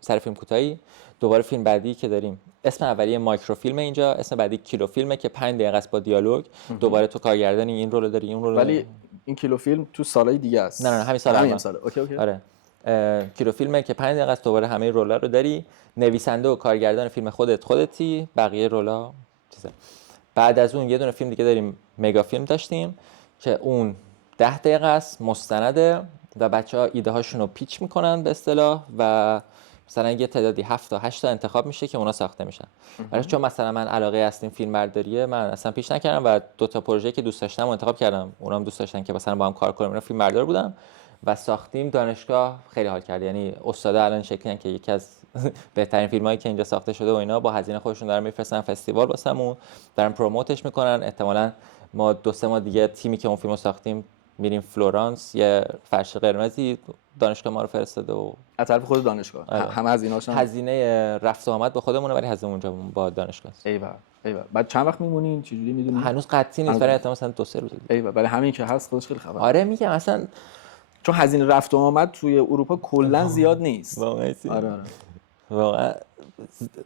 سر فیلم کوتاهی. دوباره فیلم بعدی که داریم اسم اولیه مایکرو فیلم، اینجا اسم بعدی کیلو فیلمه که 5 دقیقه است با دیالوگ. دوباره تو کارگردانی این رول داری، اون رول. ولی این کیلو فیلم تو سالهای دیگه است. نه همین سال. همین سال. اوکی. آره. کیلو فیلمه که 5 دقیقه است، دوباره همه رولا رو داری. نویسنده و کارگردان فیلم خودتی، بقیه رولا چیزه. بعد از اون یه دونه فیلم دیگه داریم، مگا فیلم داشتیم که اون 10 دقیقه است، مستنده و بچه‌ها ایده هاشون رو پیچ میکنن به اصطلاح و مثلا یه تعدادی 7 تا 8 تا انتخاب میشه که اونا ساخته میشن. ولی چون مثلا من علاقه هستیم فیلم برداریه، من اصلا پیچ نکردم و 2 تا پروژه که دوست داشتم انتخاب کردم. اونام دوست داشتن که مثلا با هم کار کنیم. اینا فیلم بردار بودم و ساختیم. دانشگاه خیلی حال کرد، یعنی استادا الان شکلی که یکی از بهترین فیلمایی که اینجا ساخته شده و اینا با هزینه خودشون دارن میفرستن فستیوال واسمون، دارن پروموتش میکنن. احتمالاً ما 2-3 ماه دیگه تیمی که اون فیلمو ساختیم میریم فلورانس، یه فرش قرمزی دانشگاه ما رو فرستاده و از طرف خود دانشگاه. همه هزینه رفت و آمد با خودمونه، ولی هزینه اونجا با دانشگاه. ایول. بعد چند وقت میمونین؟ چجوری میدونین؟ هنوز قطعی نیست، ولی احتمالاً مثلا 2-3 روز دیگه. ایول. ولی همین که هست خودش خیلی خبره. آره میگم اصلا چون هزینه رفت و آمد توی اروپا کلا زیاد نیست. واقعا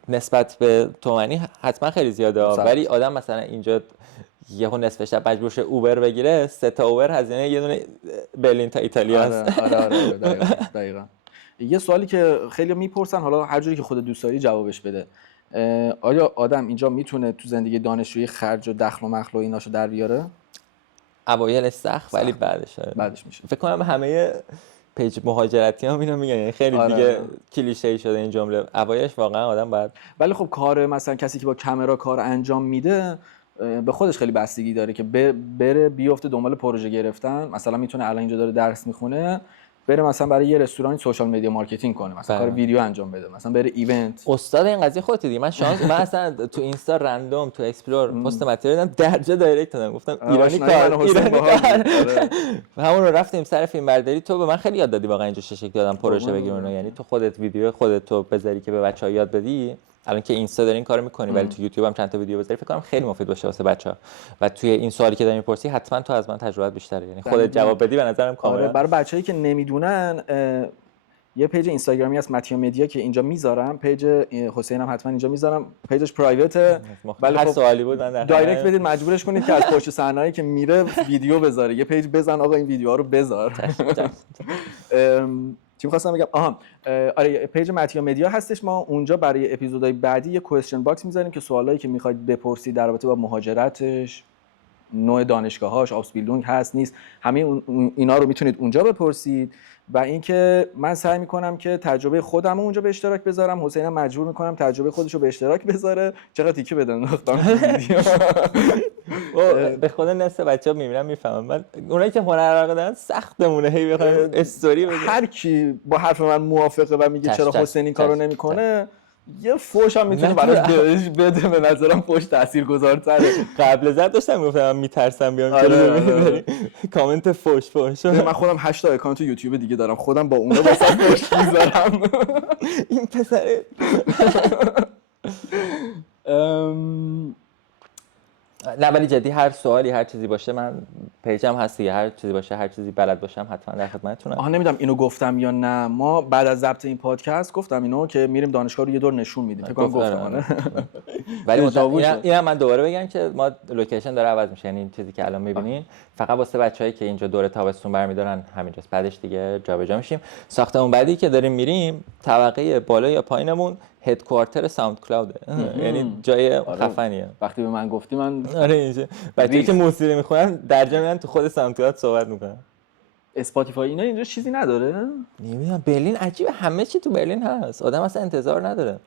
نسبت به تومانی حتما خیلی زیاده، ولی آدم مثلا اینجا یهو نصف شب مجبور شه اوبر بگیره، 3 تا اوبر هزینه یه دونه برلین تا ایتالیا است. آره دقیقاً. یه سوالی که خیلی میپرسن، حالا هر جوری که خودت دوست داری جوابش بده، آیا آدم اینجا میتونه تو زندگی دانشجویی خرج و دخل و مخل و ایناشو در بیاره؟ اوایل سخت ولی بعدش میشه. فکر کنم همه پیج مهاجرتی هم اینو میگن، یعنی خیلی دیگه کلیشه‌ای شده این جمله. اوایلش واقعا آدم باید، ولی خب کار مثلا کسی که با کامera کار انجام میده به خودش خیلی بستگی داره که بره بیفته دنبال پروژه گرفتن. مثلا میتونه الان اینجا داره درس میخونه، بره مثلا برای یه رستوران سوشال مدیا مارکتینگ کنه، مثلا کار ویدیو انجام بده، مثلا بره ایونت. استاد این قضیه خودت دیدی. من اصلا تو اینستا رندوم تو اکسپلور پست متریال دیدم، درجا دایرکت دادم، گفتم ایرانی کار همون رو رفتیم سر فیلم برداری. تو به من خیلی یاد دادی واقعا اینجا چه شکلی دادم پروژه بگیرن، یعنی تو خودت ویدیو خودت تو بذاری که به بچه‌ها یاد بدی. الان که اینستا داری این کارو می‌کنی ولی تو یوتیوب هم چند تا ویدیو بذاری، فکر کنم خیلی مفید باشه واسه بچه‌ها. و توی این سوالی که داری می‌پرسی حتما تو از من تجربه بیشتره، یعنی خودت جواب بدی به نظرم کاملا. برای بچه‌ای که نمیدونن، یه پیج اینستاگرامی هست متیا مدیا که اینجا میذارم، پیج حسینم حتما اینجا میذارم، پیجش پرایوته. ولی هر سوالی بود من دایرکت بدید، مجبورش کنید که از پشت صحنه‌ای که میره ویدیو بذاره. یه پیج بزن آقا این ویدیوها رو بذار. چی می‌خواستم بگم؟ آره پیج متیا مدیا هستش. ما اونجا برای اپیزودهای بعدی یه کوئسچن باکس میذاریم که سوالایی که میخواید بپرسید در رابطه با مهاجرتش، نوع دانشگاه‌هاش، آپسبیلدونگ هست نیست، همه اینا رو میتونید اونجا بپرسید. و اینکه من سعی میکنم که تجربه خودم رو اونجا به اشتراک بذارم، حسینم مجبور میکنم تجربه خودش رو به اشتراک بذاره. چقدر تیکه بدن به خود نصف بچه‌ها میبینم میفهمم. من اونایی که هنر علاقه دارن سختمونه هی بخوام استوری بگم. هر کی با حرف من موافقه و میگه چرا حسین این کارو نمیکنه، یه فوش هم میتونه براش بده. به نظرم فوش تاثیرگذارتره. قبل زد داشتم میگفتم من میترسم بیام جلوی کامنت فوش. من خودم 8 تا اکانت یوتیوب دیگه دارم، خودم با اونا واسه فوش میذارم. این پسره نه ولی جدی هر سوالی هر چیزی باشه من پیجم هست دیگه، هر چیزی باشه هر چیزی بلد باشم حتما در خدمتتونم. نمیدونم اینو گفتم یا نه، ما بعد از ضبط این پادکست گفتم اینو که میریم دانشگاه رو یه دور نشون میدیم. فکر کنم گفتم. ولی اینم من دوباره بگم که ما لوکیشن داره عوض میشه، یعنی این چیزی که الان میبینین فقط واسه بچه‌ای که اینجا دوره تابستون برمی‌دارن همینجاست، بعدش دیگه جابجا میشیم. ساختمون بعدی که داریم میریم طبقه بالا یا پایینمون هدکوارتر ساوند کلاوده، یعنی جای خفنیه. وقتی به من گفتی من اینجا بچه‌ای که موسیقی میخونن درجا میرن تو خود ساوند کلاود صحبت میکنن. اسپاتیفای اینا اینجا چیزی نداره؟ نمیدونم، برلین عجیبه، همه چی تو برلین هست، آدم اصلا انتظار نداره.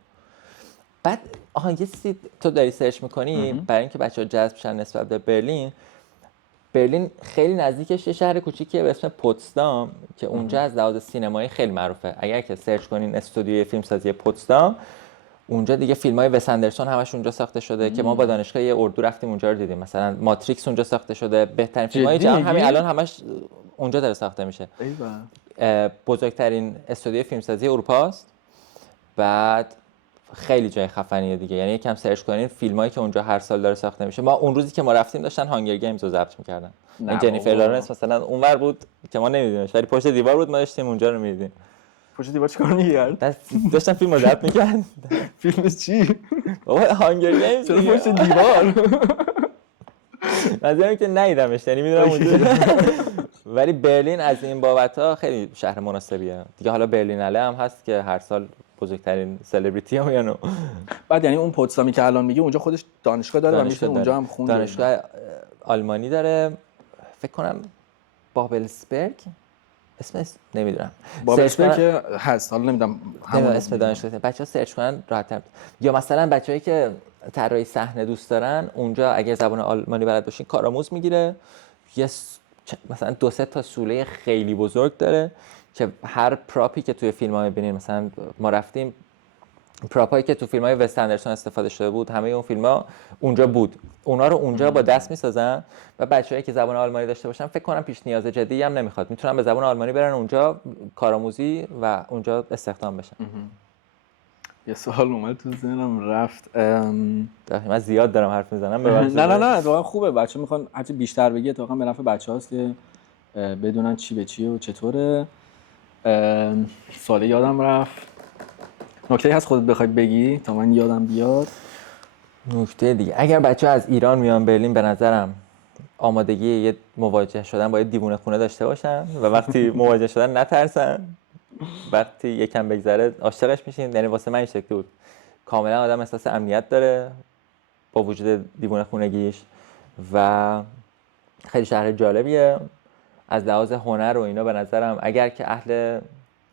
بعد یه چیزی تو داری سرچ میکنی برای اینکه بچه‌ها جذب شن نسبت به برلین خیلی نزدیکش یه شهر کوچیکیه به اسم پوتسدام که اونجا از لحاظ سینمایی خیلی معروفه. اگر که سرچ کنین استودیوی فیلمسازی پوتسدام، اونجا دیگه فیلم‌های وس اندرسون همش اونجا ساخته شده که ما با دانشگاه اردو رفتیم اونجا رو دیدیم. مثلا ماتریکس اونجا ساخته شده، بهترین فیلم‌های جهان همین الان همش اونجا داره ساخته میشه. بزرگترین استودیوی فیلمسازی اروپا است. بعد خیلی جای خفنیه دیگه، یعنی یکم سرچ کنین فیلمایی که اونجا هر سال داره ساخته میشه. ما اون روزی که ما رفتیم داشتن هانگر گیمز رو ضبط می‌کردن. این جنیفر لارنس مثلا اونور بود که ما نمی‌دیدیمش، ولی پشت دیوار بود، ما داشتیم اونجا رو می‌دیدیم. پشت دیوار چیکار می‌کرد؟ داشتن فیلم رو ضبط می‌کردن. فیلم چی؟ بابا هانگر گیمز. چرا پشت دیوار؟ مثلا که ندیدمش، یعنی می‌دونم اونجا. ولی برلین از این بابت‌ها خیلی شهر مناسبیه دیگه. حالا برلیناله هم هست که هر سال بزرگترین سلبریتی هم یعنی. بعد یعنی اون پوتسدامی که الان میگه اونجا خودش دانشگاه داره و میشه اونجا هم خوند. دانشگاه آلمانی داره فکر کنم، بابلسبرگ اسم نمیدونم. بابلسبرگ که هست، حالا نمیدونم همون اسم دانشگاه. بچه‌ها سرچ کنن راحت‌تر. یا مثلا بچه‌ای که طراحی صحنه دوست دارن، اونجا اگه زبان آلمانی بلد باشین کارآموز میگیره. یه مثلا 2-3 تا سوله خیلی بزرگ داره که هر پراپی که توی فیلم‌ها می‌بینین، مثلا ما رفتیم پراپایی که تو فیلم‌های وس اندرسون استفاده شده بود، همه اون فیلم‌ها اونجا بود. اونا رو اونجا با دست می‌سازن و بچه‌هایی که زبان آلمانی داشته باشن فکر کنم پیش نیاز جدی هم نمیخواد، میتونن به زبان آلمانی برن اونجا کارآموزی و اونجا استخدام بشن. یه سوال اومد تو ذهنم رفت. من زیاد دارم حرف میزنم. نه واقعا خوبه، بچه‌ها میخوان هرچی بیشتر بگی اتفاقا به نفع بچه‌هاست که بدونن چی به چیه و چطوره. سوال یادم رفت. نکته‌ای هست خودت بخوای بگی تا من یادم بیاد؟ نکته دیگه اگر بچه از ایران میان برلین به نظرم آمادگی یه مواجه شدن با یه دیوونه خونه داشته باشن و وقتی مواجه شدن نترسن. وقتی یکم بگذره عاشقش میشین. یعنی واسه من این شکلی بود. کاملا آدم احساس امنیت داره با وجود دیوونه خونگیش و خیلی شهر جالبیه. از لحاظ هنر و اینا به نظرم اگر که اهل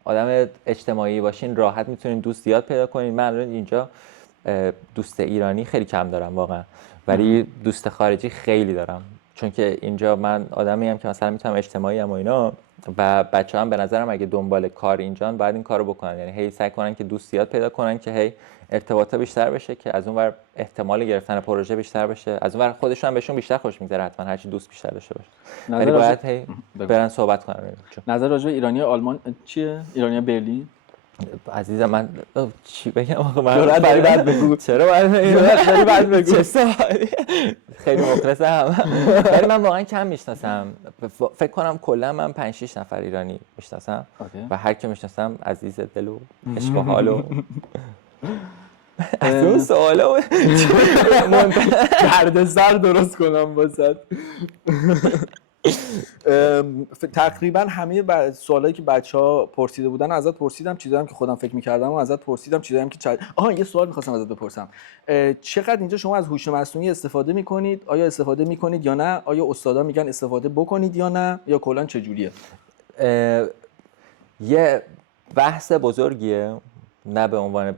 آدم اجتماعی باشین راحت میتونین دوست زیاد پیدا کنین. من الان اینجا دوست ایرانی خیلی کم دارم واقعا، ولی دوست خارجی خیلی دارم، چون که اینجا من آدمی ام که مثلا میتونم اجتماعی ام و اینا و بچه‌ها هم به نظرم اگه دنبال کار اینجان باید این کارو بکنن. یعنی هی سعی کنن که دوست زیاد پیدا کنن که هی ارتباطات بیشتر بشه که از اون ور احتمال گرفتن پروژه بیشتر بشه، از اون ور خودشون هم بهشون بیشتر خوش میگذره حتما هرچی دوست بیشتر داشه باشه. ولی باید هی برن صحبت کنن. نظر راجع به ایرانی آلمان چیه؟ ایرانی برلین؟ عزیزم من چی بگم آخه من داری بعد بگو. چرا داری بعد بگو؟ چه سوالی؟ خیلی مخلصم. ولی من واقعا کم میشناسم. فکر کنم کلا من 5 6 نفر ایرانی میشناسم و هر کی میشناسم عزیز دل و عشق و حال و از اون سوالا دردسر درست کنم واسط. تقریبا همه سوالایی که بچه‌ها پرسیده بودن ازت پرسیدم، چیزایی که خودم فکر می‌کردم و ازت پرسیدم، چیزایی که یه سوال می‌خواستم ازت بپرسم. چقدر اینجا شما از هوش مصنوعی استفاده می‌کنید؟ آیا استفاده می‌کنید یا نه؟ آیا استادا میگن استفاده بکنید یا نه؟ یا کلاً چه جوریه؟ یه بحث بزرگیه، نه به عنوان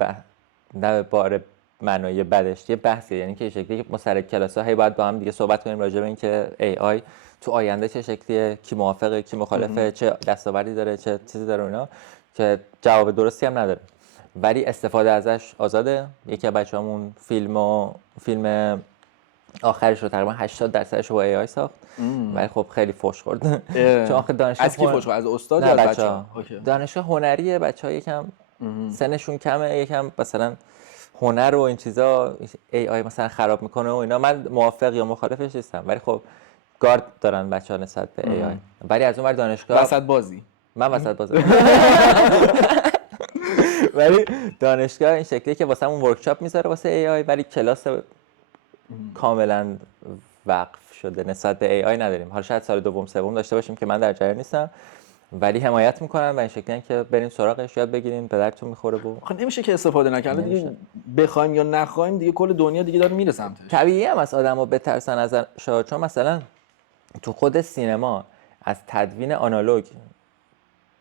نه به بار معنای بدش، یه بحثیه. یعنی که شکلی که ما سر کلاس‌ها هی باید با هم دیگه صحبت کنیم راجع به اینکه AI تو آینده چه شکلیه، کی موافقه کی مخالفه، چه دستاوردی داره، چه چیزی داره اینا، که جواب درستی هم نداره. ولی استفاده ازش آزاده. یکی از بچه‌هامون فیلم آخرش رو تقریبا 80% رو با AI ساخت. ولی خب خیلی فحش خورد. چون آخه دانشگاه از کی فحش خورد؟ از استاد یا از بچه‌ها؟ دانشگاه هنریه، بچه‌ها یکم سنشون کمه، یکم مثلا هنر و این چیزا AI مثلا خراب میکنه و اینا. من موافق یا مخالفش نیستم، ولی خب گارد دارن بچه‌ها نسبت به AI. ولی از اون ور دانشگاه وسط بازی، من وسط بازی ولی دانشگاه این شکلیه که واسه همون ورکشاپ میذاره واسه AI، ولی کلاس کاملا وقف شده نسبت به AI نداریم. حالا شاید سال دوم سوم داشته باشیم که من در جریان نیستم، ولی حمایت میکنن و این شکلیه که بریم سراغش، یاد بگیرین، به درتون میخوره. آخه نمیشه که استفاده نکنه دیگه، بخوایم یا نخوایم دیگه کل دنیا دیگه داره میره سمتش. طبیعیه هم از آدم‌ها بترسن ازش، چون مثلا تو خود سینما از تدوین آنالوگ،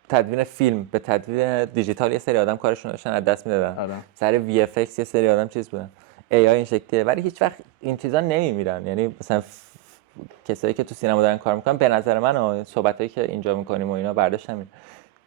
تدوین فیلم به تدوین دیجیتال یه سری آدم کارشون داشتن از دست میدادن. سر VFX یه سری آدم چیز بودن. AI این شکلیه، ولی هیچ وقت این چیزا نمیمیرن. یعنی مثلا کسایی که تو سینما دارن کار میکنن، به نظر من صحبتایی که اینجا میکنیم و اینا برداشت همین،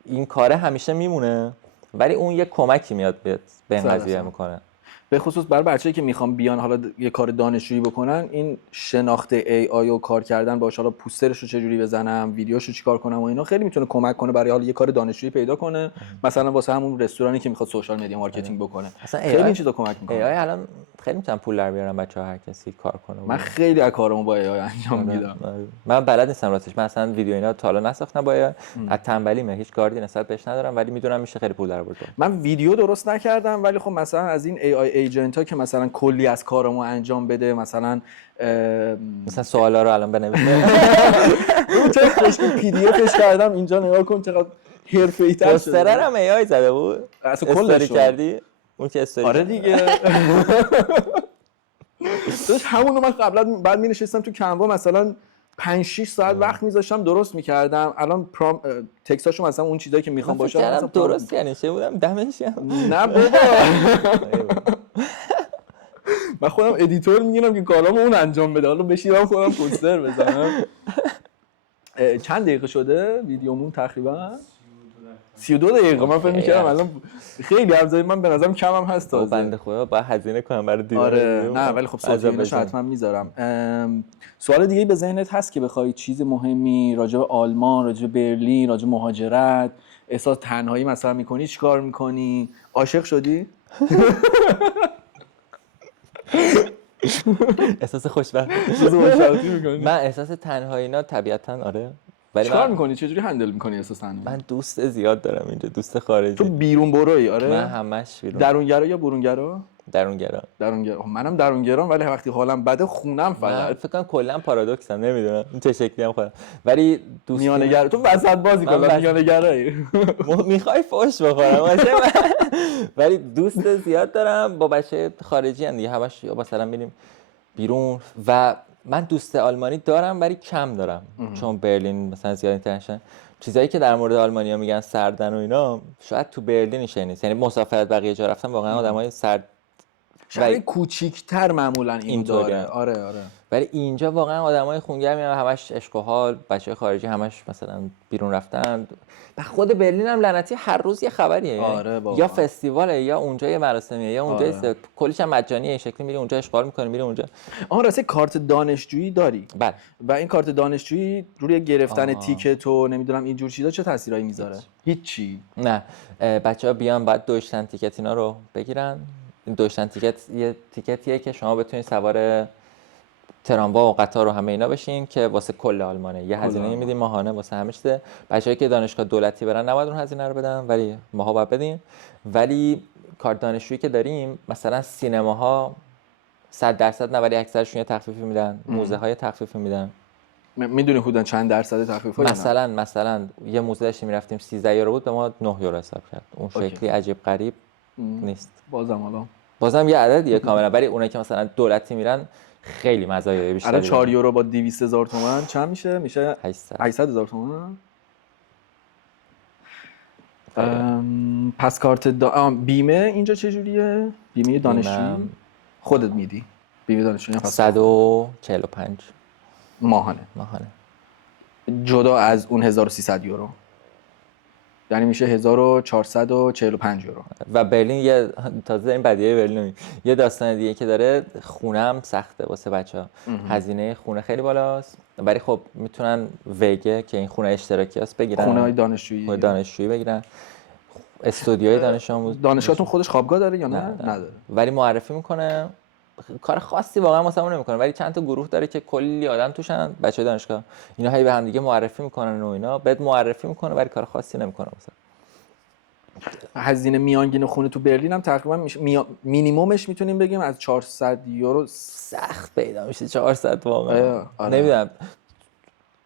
این کاره همیشه میمونه، ولی اون یه کمکی میاد به این قضیه میکنه. به خصوص برای بچه‌ای که میخوان بیان حالا یه کار دانشجویی بکنن، این شناخت AI و کار کردن باهاش، حالا پوسترش رو چجوری بزنم، ویدیوشو چیکار کنم و اینا، خیلی میتونه کمک کنه برای حالا یه کار دانشجویی پیدا کنه. مثلا واسه همون رستورانی که میخواد سوشال مدیا مارکتینگ بکنه، خیلی این چیزا کمک میکنه. AI الان خیلی میتونن پول در بیارن بچه‌ها، هر کسی کار کنه. من خیلی از کارامو با AI انجام میدم. من بلد نیستم راستش، من اصلا ویدیو اینا تا حالا نساختم با AI، از تنبلیمه، هیچ کاردی نسبت بهش ندارم، ولی میدونم میشه خیلی پول در آورد. من ویدیو درست نکردم، ولی خب مثلا از این AI ایجنت ها که مثلا کلی از کارمو انجام بده، مثلا سوالا رو الان بنویسه. اون تکستش پی دی افش کردم اینجا، نگاه کن چقدر حرفه‌ای‌تر شده. پوستر هم AI زده بود. اصلا کلش کردی اون که استوری. آره دیگه. داش همونو من قبلا بعد می‌نشستم تو کنوا مثلا 5 6 ساعت وقت می‌ذاشتم درست می‌کردم. الان تکستاشو مثلا اون چیزایی که می‌خوام باشه مثلا درست یعنی چه بودم دمش نه بابا. من خودم ادیتور میگیرم که کارامو اون انجام بده، حالا بشینم خودم پوستر بزنم. چند دقیقه شده ویدیومون؟ تقریبا 32 دقیقه. من فکر می‌کردم الان خیلی افزایی، من به نظرم کم هم هست تازه. بنده خدا باید هزینه کنم برای دیدن. آره نه ولی خب صوتیش حتما میذارم. سوال دیگه به ذهنت هست که بخوای چیز مهمی راجع به آلمان، راجع به برلین، راجع به مهاجرت، احساس تنهایی مثلا می‌کنی، چیکار می‌کنی؟ عاشق شدی؟ احساس خوشبختی می‌کنی؟ من احساس تنهایی اینا طبیعتاً آره. چیکار می‌کنی؟ چجوری هندل می‌کنی احساس تنهایی؟ من دوست زیاد دارم اینجا، دوست خارجی. تو بیرون بروی؟ آره من همش بیرون. درونگرا یا برونگرا؟ درونگرا. منم درونگرام، ولی وقتی حالم بده خونم من فقط. فکر کنم کلا پارادوکسم، نمیدونم این چه شکلی هم خودم، ولی دوستی میانه‌گر تو وسط بازی کلا میانه‌گرایی. میخوای فوش بخورم ولی دوست زیاد دارم با بچه خارجی هم دیگه، همش یا مثلا میریم بیرون. و من دوست آلمانی دارم ولی کم دارم، چون برلین مثلا زیاد اینترنشنال چیزایی که در مورد آلمانیا میگن سردن و اینا، شاید تو برلینش نیست. یعنی مسافرت بقیه جا رفتم واقعا آدمای سرد شهر کوچیک‌تر معمولا اینو داره. آره. ولی اینجا واقعا آدمای خونگرمی هم، همش عشق و حال، بچه‌های خارجی همش مثلا بیرون رفتن. و خود برلین هم لعنتی هر روز یه خبریه. آره یا فستیواله، یا اونجا یه مراسمیه، یا اونجا کلیش هم مجانیه، این شکلی میری اونجا اشغال می‌کنی، میری اونجا. راستی کارت دانشجویی داری؟ بله. و این کارت دانشجویی روی گرفتن تیکت و نمیدونم اینجور چیزا چه تاثیرایی میذاره؟ هیچی. نه، بچه‌ها بیان بعد دوشتن تیکت اینا رو بگیرن. این دوشتن تیکت یه تیکتیه که شما بتونید سوار تراموا و قطار و همه اینا بشین که واسه کل آلمانه. یه هزینه میدیم ماهانه واسه همه چیز. بچه‌ای که دانشگاه دولتی برن نباید اون هزینه رو بدن، ولی ماها باید بدیم. ولی کارت دانشجویی که داریم، مثلا سینماها 100% نه، ولی اکثرشون یه تخفیفی میدن، موزه‌های تخفیفی میدن. میدونی حدوداً چند درصد تخفیف؟ مثلا یه موزه داشتیم میرفتیم 13 یورو بود، به ما 9 یورو حساب کرد. اون شکلی عجیب غریب نیست. بازم یه عددیه کاملا، ولی اونایی که مثلا دولتی میرن خیلی مزایای بیشتری دارن. 4 یورو با 200,000 تومان چند میشه؟ میشه 800,000 تومان. پس کارت بیمه اینجا چجوریه؟ بیمه دانشجویی خودت میدی؟ بیمه دانشجویی 145 ماهانه جدا از اون 1300 یورو، یعنی میشه 1445 یورو. و برلین یه تازه این بدیهی برلین یه داستان دیگه که داره، خونه هم سخته واسه بچه‌ها. هزینه خونه خیلی بالاست، ولی خب میتونن وگه که این خونه اشتراکی است بگیرن، خونه‌های دانشجویی بگیرن. استودیوی دانش آموز. دانشگاهتون خودش خوابگاه داره یا نه؟ نداره. ولی معرفی میکنه، کار خاصی واقعا واسمون نمیکنه، ولی چند تا گروه داره که کلی آدم توشن، بچه‌های دانشگاه اینا هی به هم دیگه معرفی میکنن و اینا، بهت معرفی میکنه ولی کار خاصی نمیکنه واسه. هزینه میانگین خونه تو برلین هم تقریبا مینیممش میتونیم بگیم از 400 یورو. سخت پیدا میشه 400 واقعا. نمیدونم،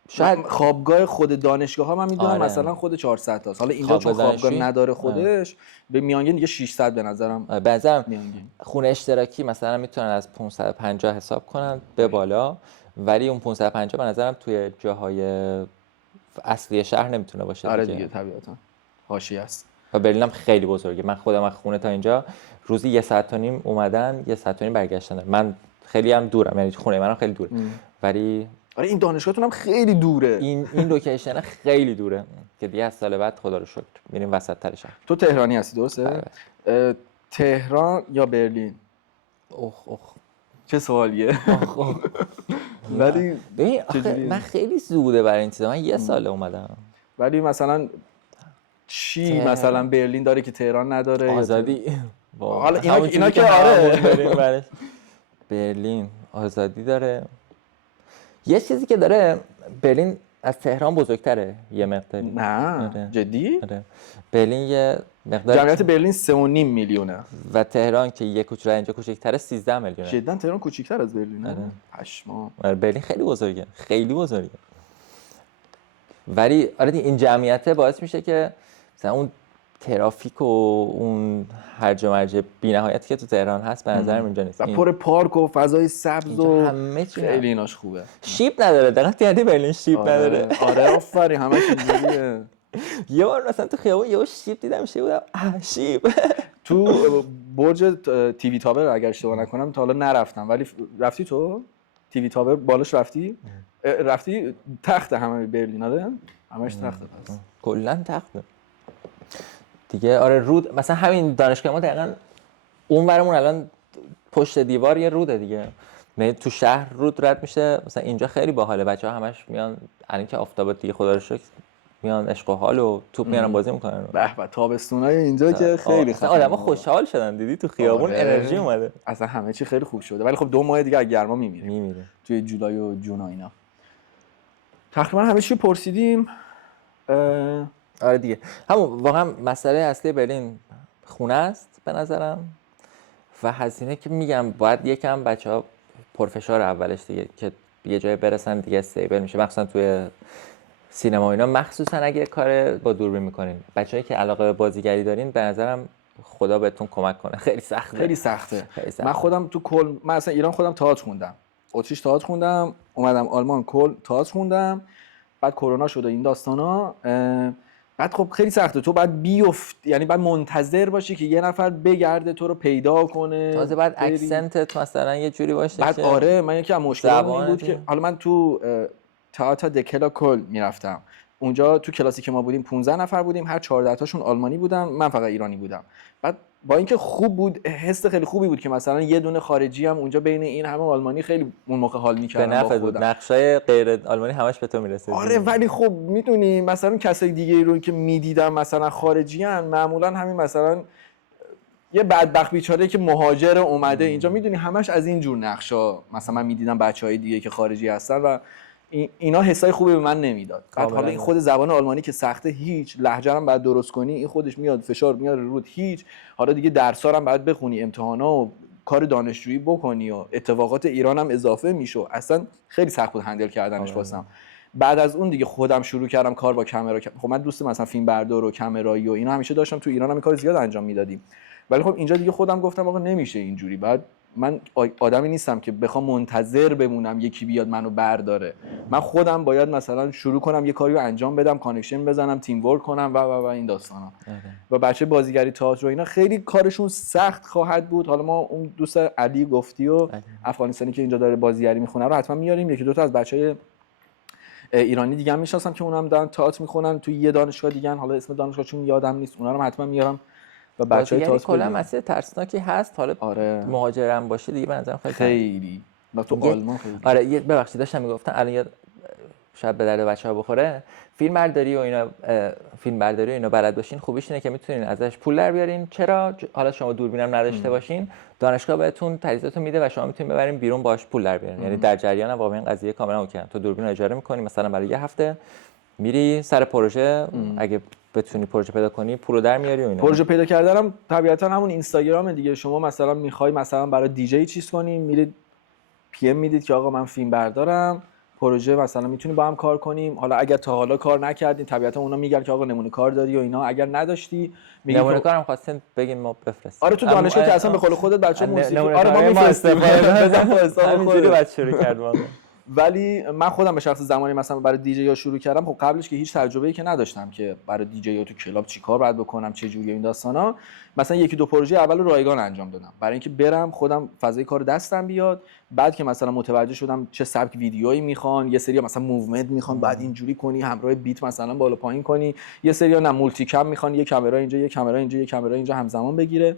شاید خوابگاه خود دانشگاه ها من میدونم مثلا خود 400 تاست. حالا اینجا چون خوابگاه نداره خودش، به میانگین دیگه 600 به نظرم میانگین. خونه اشتراکی مثلا میتونن از 550 حساب کنن به بالا، ولی اون 550 به نظرم توی جاهای اصلی شهر نمیتونه باشه. آره دیگه طبیعتا حاشیه است. و برلین هم خیلی بزرگه. من خودم از خونه تا اینجا روزی 1 ساعت و نیم اومدن، 1 ساعت و نیم برگشتن. من خیلی هم دورم، یعنی خونه منم خیلی دوره. ولی آره این دانشگاهتون هم خیلی دوره. این لوکیشن خیلی دوره که دیگه از سال بعد خدا رو شکر میریم وسط تر شهر. تو تهرانی هستی درسته؟ تهران یا برلین؟ اوه چه سوالیه. ولی من خیلی زوده برای این چیزا، من 1 سال اومدم. ولی مثلا چی مثلا برلین داره که تهران نداره؟ آزادی. حالا اینا که آره. برلین آزادی داره. یه چیزی که داره برلین از تهران بزرگتره یه مقداری. نه جدی؟ آره. برلین یه مقدار جمعیت برلین 3.5 میلیونه و تهران که یه کوچولو اینجا کوچیک‌تره 13 میلیونه. جدا تهران کوچیک‌تر از برلینه؟ پشما. برلین خیلی بزرگه، خیلی بزرگه. ولی آره این جمعیت باعث میشه که مثلا اون ترافیک و اون هرج و مرج بی‌نهایتی که تو تهران هست به نظرم اینجا نیست. و پر پارک و فضای سبز و همه چی خیلی ایناش خوبه. شیب نداره، دقیقاً یعنی برلین شیب نداره. آره آفرین، همش اینجوریه. یه بار مثلا تو خیابون یهو شیب دیدم، شیب. تو برج تیوی تاور اگر اشتباه نکنم تا حالا نرفتم، ولی رفتی تو تیوی تاور بالاش رفتی؟ رفتی تخت همه برلین آره؟ همش تخته پس. کلا تخته. دیگه آره رود مثلا همین دانشگاه ما دقیقاً اون ورمون الان پشت دیوار یه روده دیگه. تو شهر رود رد میشه، مثلا اینجا خیلی باحاله، بچه‌ها همش میان الان که آفتابه دیگه خدا رو شکر میان عشق و حال و توپ میارن بازی میکنن. به به تابستونای اینجا که خیلی خفنه. آدما خوشحال شدن، دیدی تو خیابون انرژی اومده. اصلا همه چی خیلی خوب شده، ولی خب 2 ماه دیگه از گرما میمیره. توی جولای و جون و اینا. تقریبا همه چی پرسیدیم. آره دیگه همون واقعا مسئله اصلی برلین خونه است به نظرم. و هزینه که میگم باید یکم بچه‌ها پرفشار اولش دیگه که یه جای برسن دیگه استیبل میشه، مخصوصا توی سینما اینا، مخصوصا اگه کار با دوربین میکنین. بچه‌ای که علاقه به بازیگری دارین به نظرم خدا بهتون کمک کنه. خیلی سخته. خیلی سخته. من خودم تو من اصلا ایران خودم تئاتر خوندم، اتریش تئاتر خوندم، اومدم آلمان تئاتر خوندم، بعد کرونا شد و این داستانا. بعد خب خیلی سخته، تو بعد یعنی بعد منتظر باشی که یه نفر بگرده تو رو پیدا کنه، تازه بعد اکسنتت مثلا یه جوری باشه بعد که آره. من یکی از مشکلاتم این بود که حالا من تو تئاتر دکلا کل میرفتم، اونجا تو کلاسی که ما بودیم 15 نفر بودیم، هر 14 تاشون آلمانی بودن، من فقط ایرانی بودم. بعد با اینکه خوب بود، حس خیلی خوبی بود که مثلا یه دونه خارجی هم اونجا بین این همه آلمانی خیلی اون موقع حال می‌کردم. به نفع بود، نقشای غیر آلمانی همش به تو میرسید. آره ولی خب میدونی مثلا کسای دیگه رو که میدیدم مثلا خارجیان، معمولا همین مثلا یه بدبخت بیچاره که مهاجر اومده اینجا، میدونی همش از این جور نقشا. مثلا من میدیدم بچهای دیگه که خارجی هستن و اینا حسای خوبی به من نمیداد. بعد حالا این خود زبان آلمانی که سخته، هیچ لهجه هم بعد درست کنی این خودش میاد فشار میاد رود، هیچ حالا دیگه درس‌ها هم بعد بخونی، امتحانا و کار دانشجویی بکنی و اتفاقات ایران هم اضافه میشو، اصلا خیلی سخت بود هندل کردنش واسم. بعد از اون دیگه خودم شروع کردم کار با کامera. خب من دوست مثلا فیلم بردار و کامرایی و اینا همیشه داشتم، تو ایران هم این کار زیاد انجام میدادیم، ولی خب اینجا دیگه خودم گفتم آقا نمیشه اینجوری. بعد من آدمی نیستم که بخوام منتظر بمونم یکی بیاد منو برداره، من خودم باید مثلا شروع کنم یه کاریو انجام بدم، کانکشن بزنم، تیم ورک کنم و این داستانا. و بچه بازیگری تئاتر و اینا خیلی کارشون سخت خواهد بود. حالا ما اون دوست علی گفتی و افغانستانی که اینجا داره بازیگری میخونه رو حتما میاریم. یکی دو تا از بچهای ایرانی دیگه هم میشناسم که اونم دارن تئاتر میخونن توی یه دانشگاه دیگه، حالا اسم دانشگاهشون یادم نیست، اونا رو حتما میارم. و بچهای تئاتر کلا مسئله ترسناکی هست. حالا آره. مهاجرم باشه دیگه به نظرم خیلی تو آلمان خیلی. آره ببخشید داشتم میگفتم الان شاید به درد بچه‌ها بخوره، فیلم برداری و اینا بلد باشین، خوبیش اینه که میتونین ازش پول در بیارین. چرا؟ حالا شما دوربینم نداشته باشین، دانشگاه بهتون تجهیزاتو میده و شما میتونین ببرین بیرون باهاش پول در بیارین. یعنی در جریان واقعا این قضیه کاملا اوکی. تو دوربین رو اجاره می‌کنی مثلا برای یه هفته، میری سر پروژه، اگه بتونی پروژه پیدا کنی پولو در میاری و اینا. پروژه پیدا کردنم طبیعتا همون اینستاگرام دیگه. شما مثلا میخوای مثلا برای دیجی چیز کنی، میرید پی ام میدید که آقا من فیلم بردارم، پروژه مثلا میتونیم با هم کار کنیم. حالا اگر تا حالا کار نکردین طبیعتا اونا میگن که آقا نمونه کار داری و اینا، اگر نداشتی میگن نمونه کارم خواستین بگین ما بفرستیم. آره تو دانشگاه که اصلا به قول خودت بچه موسیقی آره ما میفرستیم بزن تو حساب خودت. بعد شروع کردم. ولی من خودم به شخص زمانی مثلا برای دیجی ها شروع کردم، خب قبلش که هیچ تجربه‌ای که نداشتم که برای دیجی ها تو کلاب چیکار باید بکنم، چه جوری این داستانا، مثلا یکی دو پروژه اول رایگان انجام دادم برای اینکه برم خودم فضای کار دستم بیاد. بعد که مثلا متوجه شدم چه سبک ویدیویی میخوان، یه سری مثلا موومنت میخوان بعد اینجوری کنی همراه بیت مثلا بالا پایین کنی، یه سری نه مولتی کم میخوان، یه کامera اینجا یه کامera اینجا یه کامera اینجا همزمان بگیره.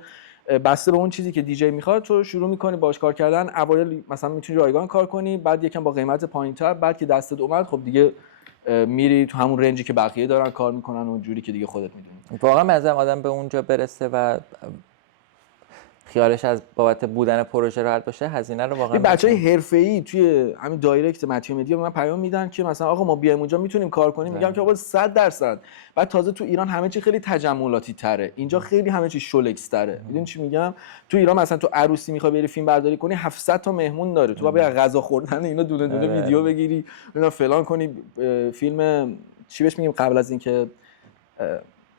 بسته به اون چیزی که دیجی میخواد تو شروع میکنی باش کار کردن. اوایل مثلا میتونی رایگان کار کنی، بعد یکم با قیمت پایینتر، بعد که دستت اومد خب دیگه میری تو همون رنجی که بقیه دارن کار میکنن اونجوری که دیگه خودت میدونی. واقعا مثلا آدم به اونجا برسه و خیالش از بابت بودن پروژه راحت باشه، هزینه رو واقعا بچهای حرفه‌ای توی همین دایرکت متیو مدیا به من پیام میدن که مثلا آقا ما بیایم اونجا میتونیم کار کنیم. میگم که آقا 100%. بعد تازه تو ایران همه چی خیلی تجملاتی تره، اینجا خیلی همه چی شولکس تره. میدونی چی میگم؟ تو ایران مثلا تو عروسی میخوای بری فیلم برداری کنی 700 تا مهمون داره، تو باید غذا خوردن اینا دونه دونه ویدیو بگیری، اینا فلان کنی، فیلم چی بهش میگیم قبل از اینکه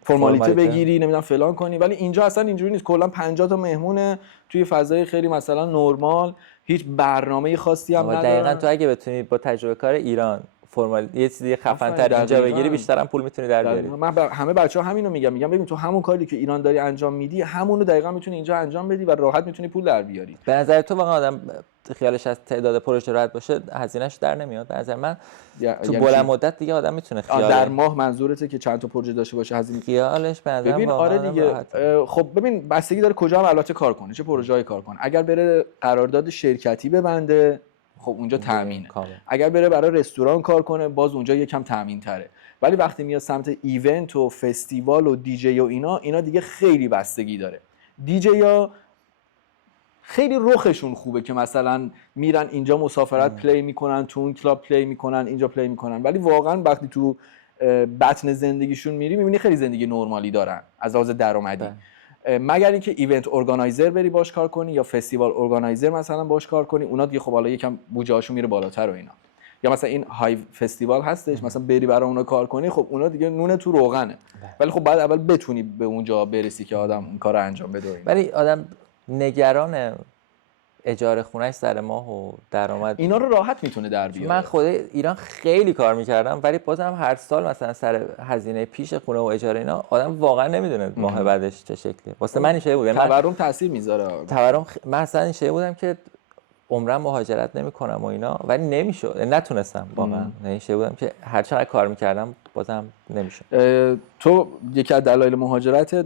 فرمالیته بگیری، نمیدونم فلان کنی. ولی اینجا اصلا اینجوری نیست، کلا 50 تا مهمونه توی فضای خیلی مثلا نرمال، هیچ برنامه خاصی هم نداره. دقیقاً تو اگه بتونی با تجربه کار ایران فرمال یه چیزی خفن تر اینجا بگیری، بیشتر هم پول میتونی در بیاری. من همه بچه‌ها همینو میگم ببین تو همون کاری که ایران داری انجام میدی همونو دقیقاً میتونی اینجا انجام بدی و راحت میتونی پول در بیاری. به نظر تو واقعا آدم خیالش از تعداد پروژه راحت باشه هزینه‌اش در نمیاد؟ به نظر من تو بلند مدت دیگه آدم میتونه خیال در ماه منظورته که چند تا پروژه داشته باشه هزینه خیالش به نظر ببین آره دیگه. خب ببین بستگی داره کجا هم البته کار کنه، چه پروژه‌ای کار کنه. اگر بره قرارداد شرکتی ببنده خب اونجا تامینه. اگر بره برای رستوران کار کنه باز اونجا یکم تامین تره. ولی وقتی میاد سمت ایونت و فستیوال و دیجی و اینا دیگه خیلی بستگی داره. دیجی ها خیلی رخشون خوبه که مثلا میرن اینجا مسافرت پلی میکنن، تو اون کلاب پلی میکنن، اینجا پلی میکنن، ولی واقعا وقتی تو بطن زندگیشون میری میبینی خیلی زندگی نرمالی دارن از لحاظ درآمدی. مگر اینکه ایونت ارگانایزر بری باش کار کنی یا فستیوال ارگانایزر مثلا باش کار کنی، اونا دیگه خب حالا یکم بودجه هاشون میره بالاتر و اینا. یا مثلا این های فستیوال هستش مثلا بری برای اونا کار کنی، خب اونا دیگه نون تو روغنه، ولی خب بعد اول بتونی به اونجا برسی که آدم اون کارو انجام بده. ولی آدم نگران اجاره خونه سر ماه و درآمد اینا رو راحت میتونه در بیاره. من خود ایران خیلی کار میکردم ولی بازم هر سال مثلا سر هزینه پیش خونه و اجاره اینا آدم واقعا نمیدونه ماه بعدش چه شکلیه. واسه من این شیء بود، تورم تاثیر میذاره. من اصلا این شیء بودم که عمرم مهاجرت نمیکنم و اینا، ولی نمیشد، نتونستم واقعا. این شیء بودم که هر چقدر کار میکردم بازم نمیشد. تو یکی از دلایل مهاجرت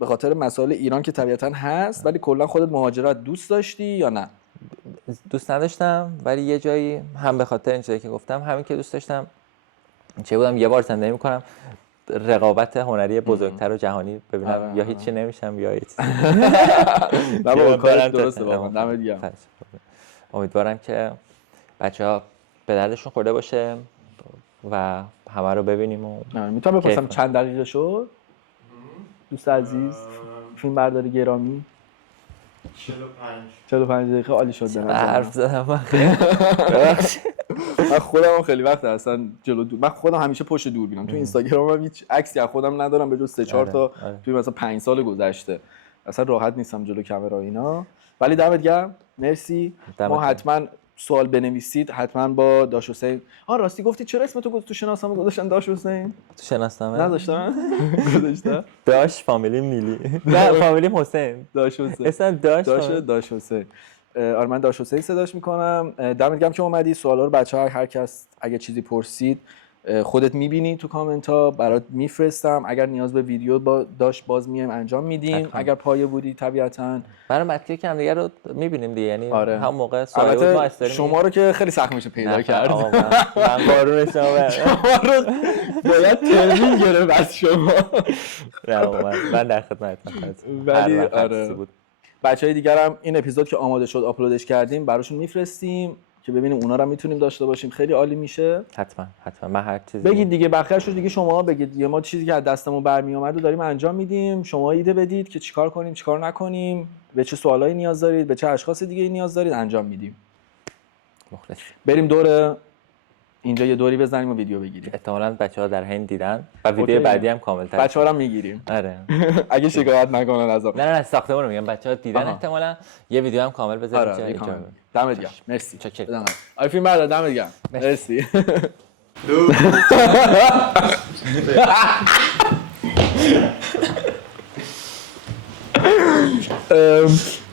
به خاطر مسائل ایران که طبیعتا هست، ولی کلا خودت مهاجرت دوست داشتی یا نه؟ دوست نداشتم، ولی یه جایی هم به خاطر این چیزی که گفتم، همین که دوست داشتم چه بودم یه بار زندگی میکنم رقابت هنری بزرگتر و جهانی ببینم یا هیچی نمیشم یا هیچ نه با کار درسته واقعا. دمت گرم. امیدوارم که بچه‌ها به دردشون خورده باشه و همه رو ببینیم. و میتونم بپرسم چند دقیقه شد دوست عزیز فیلم برداری گرامی؟ 45 دقیقه. عالی شد. به حرف زدم من خودم خیلی وقت اصلا من خودم همیشه پشت دور بینم. تو اینستاگرامم هیچ عکسی از خودم ندارم به جز 3-4 تا توی مثلا 5 سال گذشته. اصلا راحت نیستم جلو کامرا اینا. ولی دمت گرم، مرسی. ما حتما سوال بنویسید، حتما با داش حسین. راستی گفتی چرا اسم تو شناسنامه گذاشتن داش حسین؟ تو شناسنامه نذاشتن؟ گذاشتن داش فامیلی نیلی. نه فامیلی حسین. داش حسین. اسم داش حسین. آره من داش حسین صداش میکنم. دمت گرم که اومدی. سوالا رو بچه‌ها هر کس اگه چیزی پرسید خودت میبینی تو کامنت ها، برات میفرستم. اگر نیاز به ویدیو با داش باز میایم انجام میدیم. اگر پایه بودی طبیعتاً برای مطلبی که هم دیگه رو میبینیم دیگه، یعنی آره. هم موقع سوال بود ما استوری شما رو که خیلی سخت میشه پیدا کرد. من قارون شما رو باید ترمین گرفت از شما. من در خدمتتم. ولی آره بچهای دیگر هم این اپیزود که آماده شد آپلودش کردیم براشون میفرستیم که ببینیم اونا رو میتونیم داشته باشیم. خیلی عالی میشه. حتما من هر چیزی بگید دیگه، بقیه‌اش رو دیگه شما بگید. ما چیزی که از دستمون برمی اومد رو داریم انجام میدیم. شما ایده بدید که چیکار کنیم چیکار نکنیم، به چه سوالایی نیاز دارید، به چه اشخاص دیگه نیاز دارید، انجام میدیم. مخلص. بریم دور اینجا یه دوری بزنیم و ویدیو بگیریم. احتمالاً بچه‌ها در حین دیدن و ویدیو بعدی هم کامل‌تر. بچه‌ها رو هم میگیریم. آره. اگه شکایت نکنن ازم. نه ساختمون رو میگم بچه‌ها دیدن احتمالاً یه ویدیو هم کامل بذاریم اینجا. دمت گرم. مرسی. چاکرم. آی فیلم بردار دمت گرم. مرسی.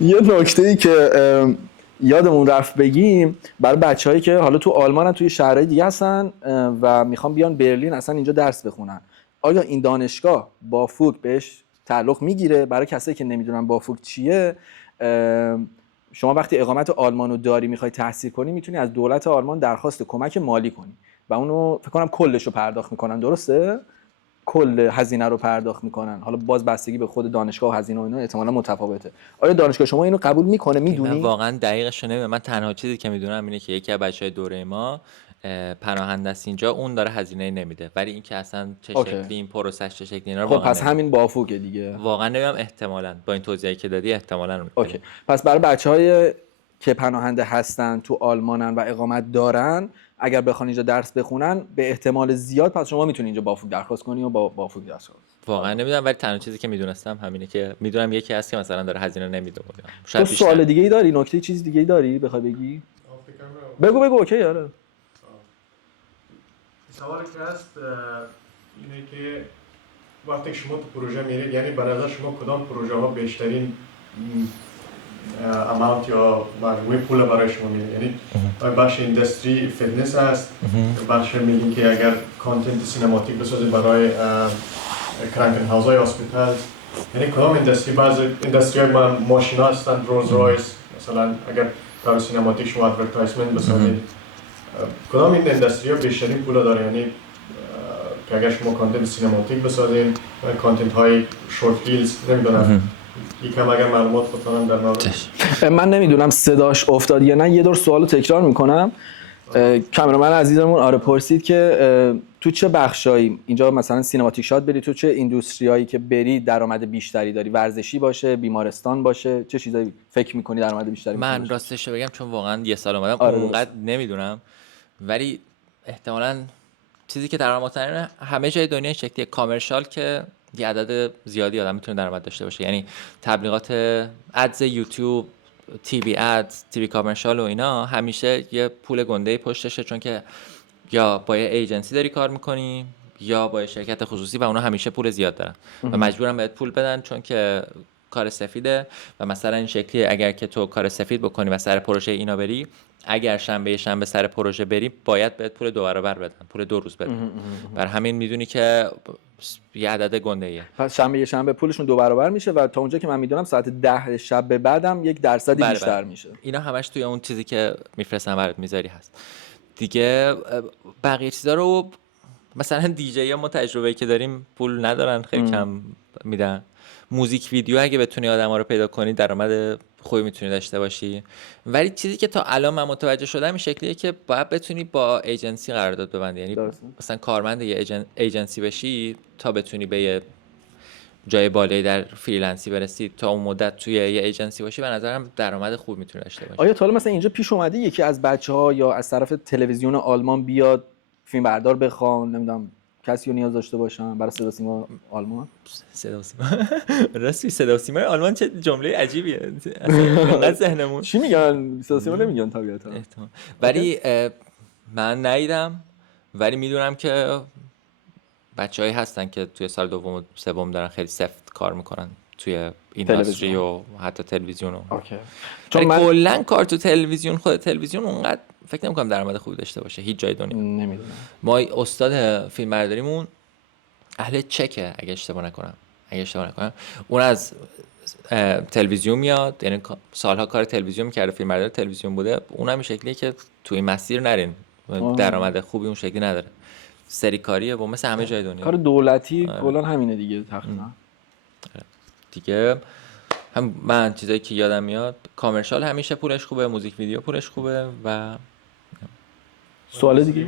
یه نکته‌ای که یادمون رفت بگیم برای بچه‌هایی که حالا تو آلمان هم توی شهرهای دیگه هستن و میخوان بیان برلین اصلا اینجا درس بخونن، آیا این دانشگاه بافوک بهش تعلق میگیره؟ برای کسایی که نمیدونن بافوک چیه، شما وقتی اقامت آلمان رو داری میخوای تحصیل کنی میتونی از دولت آلمان درخواست کمک مالی کنی و اونو فکر کنم کلش رو پرداخت میکنن. درسته؟ کل هزینه رو پرداخت میکنن. حالا باز بستگی به خود دانشگاه و هزینه و اینا احتمالاً متفاوته. آیا دانشگاه شما اینو قبول میکنه؟ میدونی؟ من واقعا دقیقش رو نمیدونم. من تنها چیزی که میدونم اینه که یکی از بچهای دوره ما پناهنده است اینجا، اون داره هزینه نمیده، ولی اینکه اصلا چه شکلی این پروسش چه شکلی اینا رو خب پس همین بافوکه دیگه. واقعا نمیدونم، احتمالاً با این توضیحی که دادی احتمالاً. اوکی. پس برای بچهای که پناهنده هستن تو آلمانن و اقامت دارن، اگر بخوان اینجا درس بخونن به احتمال زیاد پس شما میتونید اینجا بافوک درخواست کنی و با بافوک درس کنی. واقعا نمیدونم، ولی تنها چیزی که میدونستم همینه که میدونم یکی هست که مثلا داره هزینه نمیده. تو سوال دیگه ای داری؟ نکته چیز دیگه ای داری بخوای بگی؟ بگو اوکی. آره سوالی که هست اینه که وقتی شما تو پروژه میرید، یعنی به نظر شما کدام پروژه ها بیشترین اماونت یا مجموعه پول برای شما میده؟ یعنی بخش اینداستری فیتنس هست، بخش میگین که اگر کانتنت سینماتیک بسازید برای کرانکن هاوس های هاسپیتال، یعنی کدام اینداستری؟ بعضی اینداستری های ماشین ها هستند، رولز رایس مثلا، اگر برای سینماتیک شما ادورتایزمنت بسازید، کدام این اینداستری ها بیشترین پول داره؟ یعنی که اگر شما کانتنت سینماتیک بسازید، کانتنت های شورت فیلز، نمیدونم یکم اگر معلومات بکنم در مورد. من نمیدونم صداش افتاد یا نه، یه دور سوالو تکرار میکنم. کامرامن عزیزمون پرسید که تو چه بخشایی اینجا مثلا سینماتیک شات بری، تو چه اینداستریایی که بری درآمد بیشتری داری؟ ورزشی باشه، بیمارستان باشه، چه چیزایی فکر می‌کنی درآمد بیشتری من می‌کنی؟ راستش رو بگم چون واقعا یه سال اومدم آره اونقدر نمیدونم، ولی احتمالاً چیزی که درآمدترینه همه جای دنیا این شکلیه. کامرشال که یه عدد زیادی آدم میتونه درآمد داشته باشه، یعنی تبلیغات ادز یوتیوب، تی وی ادز، تی وی کامرشال و اینا همیشه یه پول گنده پشتشه، چون که یا با یه ایجنسی داری کار میکنی یا با یه شرکت خصوصی و اونا همیشه پول زیاد دارن و مجبورن بهت پول بدن چون که کار سفیده. و مثلا این شکلی اگر که تو کار سفید بکنی و سر پروژه اینا بری، اگر شنبه سر پروژه بری باید بهت پول 2 برابر بدن، پول 2 روز بدن. بر همین میدونی که یه عدد گنده ایه. پس یه شنبه پولشون 2 برابر میشه و تا اونجا که من میدونم ساعت 10 شب به بعدم 1% بیشتر میشه. اینا همش توی اون چیزی که میفرستن برات میذاری هست دیگه. بقیه چیزا رو مثلا دیجی ها ما تجربه‌ای که داریم پول ندارن، خیلی کم میدن. موزیک ویدیو اگه بتونی آدما رو پیدا کنی درآمد خوبی میتونی داشته باشی. ولی چیزی که تا الان من متوجه شدم این شکلیه که باید بتونی با ایجنسی قرارداد ببندی، یعنی مثلا کارمند یه ایجنسی بشی تا بتونی به یه جای بالایی در فریلنسی برسی. تا اون مدت توی یه ایجنسی باشی به نظرم درآمد خوب میتونی داشته باشی. آیا تا حالا مثلا اینجا پیش اومده یکی از بچه‌ها یا از طرف تلویزیون آلمان بیاد فیلم بردار بخوان، نمیدونم کسی رو نیاز داشته باشن برای صدا سیما آلمان؟ صدا و سیما راستی صدا و سیمای آلمان چه جمله عجیبیه، اصلا ذهنمون چی میگن؟ صدا سیما نمیگن طبیعتا. ولی من ندیدم، ولی میدونم که بچه‌هایی هستن که توی سال دوم و سوم دارن خیلی سفت کار میکنن توی اینداستری و حتی تلویزیون. اوکی. چون کلا کار تو تلویزیون، خود تلویزیون اونقدر فکر نمی‌کنم درآمد خوبی داشته باشه هیچ جای دنیا. نمیدونم. ما استاد فیلمبرداریمون اهل چکه اگه اشتباه نکنم، اون از تلویزیون میاد، یعنی سالها کار تلویزیون می‌کرده، فیلمبردار تلویزیون بوده. اونم این شکلیه که تو این مسیر نرین، درآمد خوبی اون شکلی نداره، سری کاریه و مثل همه جای دنیا کار دولتی کلا همینه دیگه تقریبا. دیگه هم من چیزایی که یادم میاد کامرشال همیشه پولش خوبه، موزیک ویدیو پولش خوبه. و سوال دیگه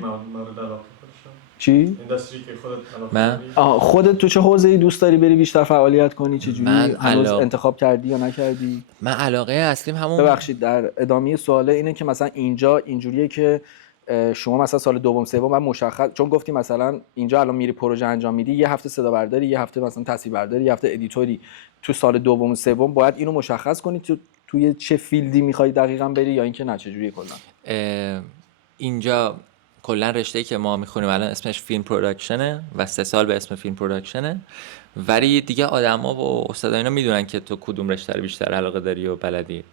چی؟ اینداستری که من خودت تو چه حوزه‌ای دوست داری بری بیشتر فعالیت کنی؟ چه جوری هنوز انتخاب کردی یا نکردی؟ من علاقه اصلیم همون، ببخشید در ادامه سواله اینه که مثلا اینجا اینجوریه که شما مثلا سال دوم سوم بعد مشخص، چون گفتی مثلا اینجا الان میری پروژه انجام میدی، یه هفته صدا برداری، یه هفته مثلا تصویر برداری، یه هفته ادیتوری، تو سال دوم و سوم باید اینو مشخص کنی توی چه فیلدی میخوای دقیقاً بری، یا اینکه نه چه جوریه کلا؟ اینجا کلا رشته‌ای که ما میخونیم الان اسمش فیلم پروداکشنه و 3 سال به اسم فیلم پروداکشنه، ولی دیگه آدما و استادا اینا میدونن که تو کدوم رشته رو بیشتر علاقه داری و بلدی.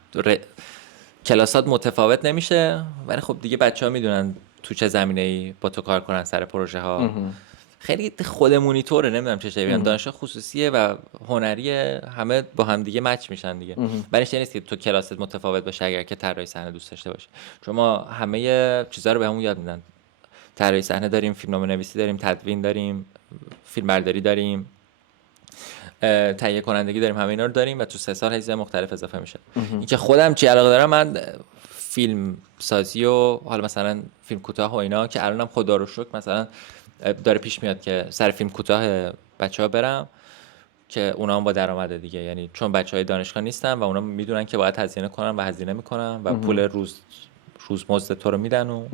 کلاسات متفاوت نمیشه، ولی خب دیگه بچه‌ها میدونن تو چه زمینه‌ای با تو کار کنن سر پروژه ها. خیلی خودمونی طوره، نمیدونم چه شکلی، دانشگاه خصوصیه و هنریه، همه با هم دیگه مچ میشن دیگه. ولی چه نیست که تو کلاست متفاوت باشه اگر که طراحی صحنه دوست داشته باشه. چون ما همه چیزا رو بهمون یاد میدن. طراحی صحنه داریم، فیلمنامه‌نویسی داریم، تدوین داریم، فیلمبرداری داریم، تهیه کنندگی داریم، همه اینا رو داریم و تو 3 سال حیزه مختلف اضافه میشه. اینکه خودم چی علاقه دارم، من فیلم سازی و حالا مثلا فیلم کوتاه و اینا که الانم خدا رو شکر مثلا داره پیش میاد که سر فیلم کوتاه بچه‌ها برم که اونا هم با درآمد دیگه، یعنی چون بچهای دانشگاه نیستن و اونا میدونن که باید هزینه کنن و هزینه میکنن و پول روز مزد تو رو میدن و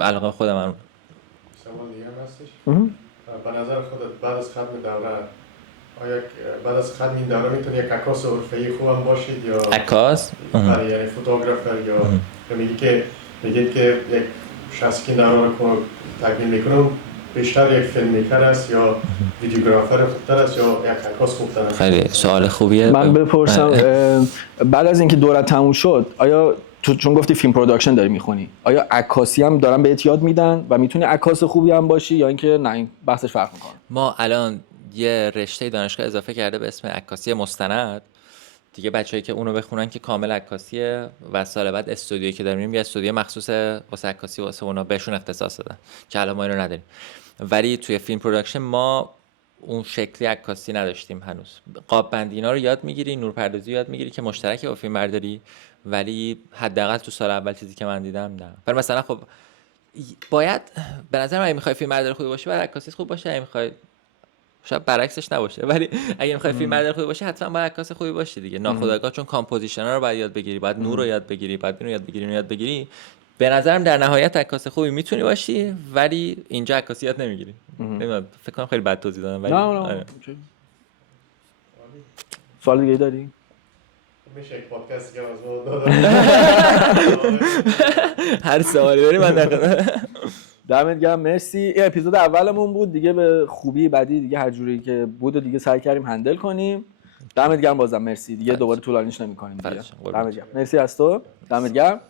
علاقه خودم من. سوال دیگه هستش؟ به نظر خودت بعد از ختم دوره، آیا بعد از ختم این دوره میتونی یک عکاس حرفه‌ای خوبم باشید یا عکاس؟ یعنی فوتوگرافر، یا میگید که یک شخصی که دوره رو تکمیل میکنه بیشتر یک فیلم میکر است یا ویدیوگرافر خوبتر است یا یک عکاس خوبتر است؟ خیلی سوال خوبیه. من بپرسم بعد از اینکه دورت تموم شد، آیا تو چون گفتی فیلم پروداکشن داری میخونی، آیا عکاسی هم دارن بهت یاد میدن و میتونی عکاس خوبی هم باشی یا اینکه نه این بحثش فرق میکنه؟ ما الان یه رشته دانشگاه اضافه کرده به اسم عکاسی مستند دیگه. بچه‌ای که اونو بخونن که کامل عکاسیه و سال بعد استودیویی که داریم یه استودیو مخصوص واسه عکاسی واسه اونا بهشون اختصاص دادن که الان ما اینو نداریم. ولی توی فیلم پروداکشن ما اون شکلی عکاسی نداشتیم هنوز. قاب بندی اینا رو یاد میگیری، نورپردازی یاد میگیری که مشترکه با فیلم برداری، ولی حداقل تو سال اول چیزی که من دیدم نه. ولی مثلا خب باید به نظر من اگه میخوای فیلم برداری خوبی باشه باید عکاسیت خوب باشه، اگه میخوای شاید برعکسش نباشه ولی اگه میخوای فیلم برداری خوبی باشه حتما باید عکاس خوبی باشی دیگه ناخودآگاه، چون کامپوزیشن ها رو باید یاد بگیری، باید نور رو یاد بگیری، باید اینو یاد بگیری. به نظرم در نهایت عکاس خوبی میتونی باشی ولی اینجا عکاسی یاد نمیگیری. نمیدونم فکر کنم خیلی بد توضیح دادم ولی نه. سوال دیگه داری؟ میشه یک پادکست که از ما هر سوالی داری من نکنم. دمت گرم، مرسی. این اپیزود اولمون بود دیگه، به خوبی بدی دیگه هر جوری که بود و دیگه سعی کردیم هندل کنیم. دمت گرم بازم مرسی دیگه، دوباره طولانیش نمی‌کنیم دیگه. دمت گرم، مرسی از تو، دمت گرم.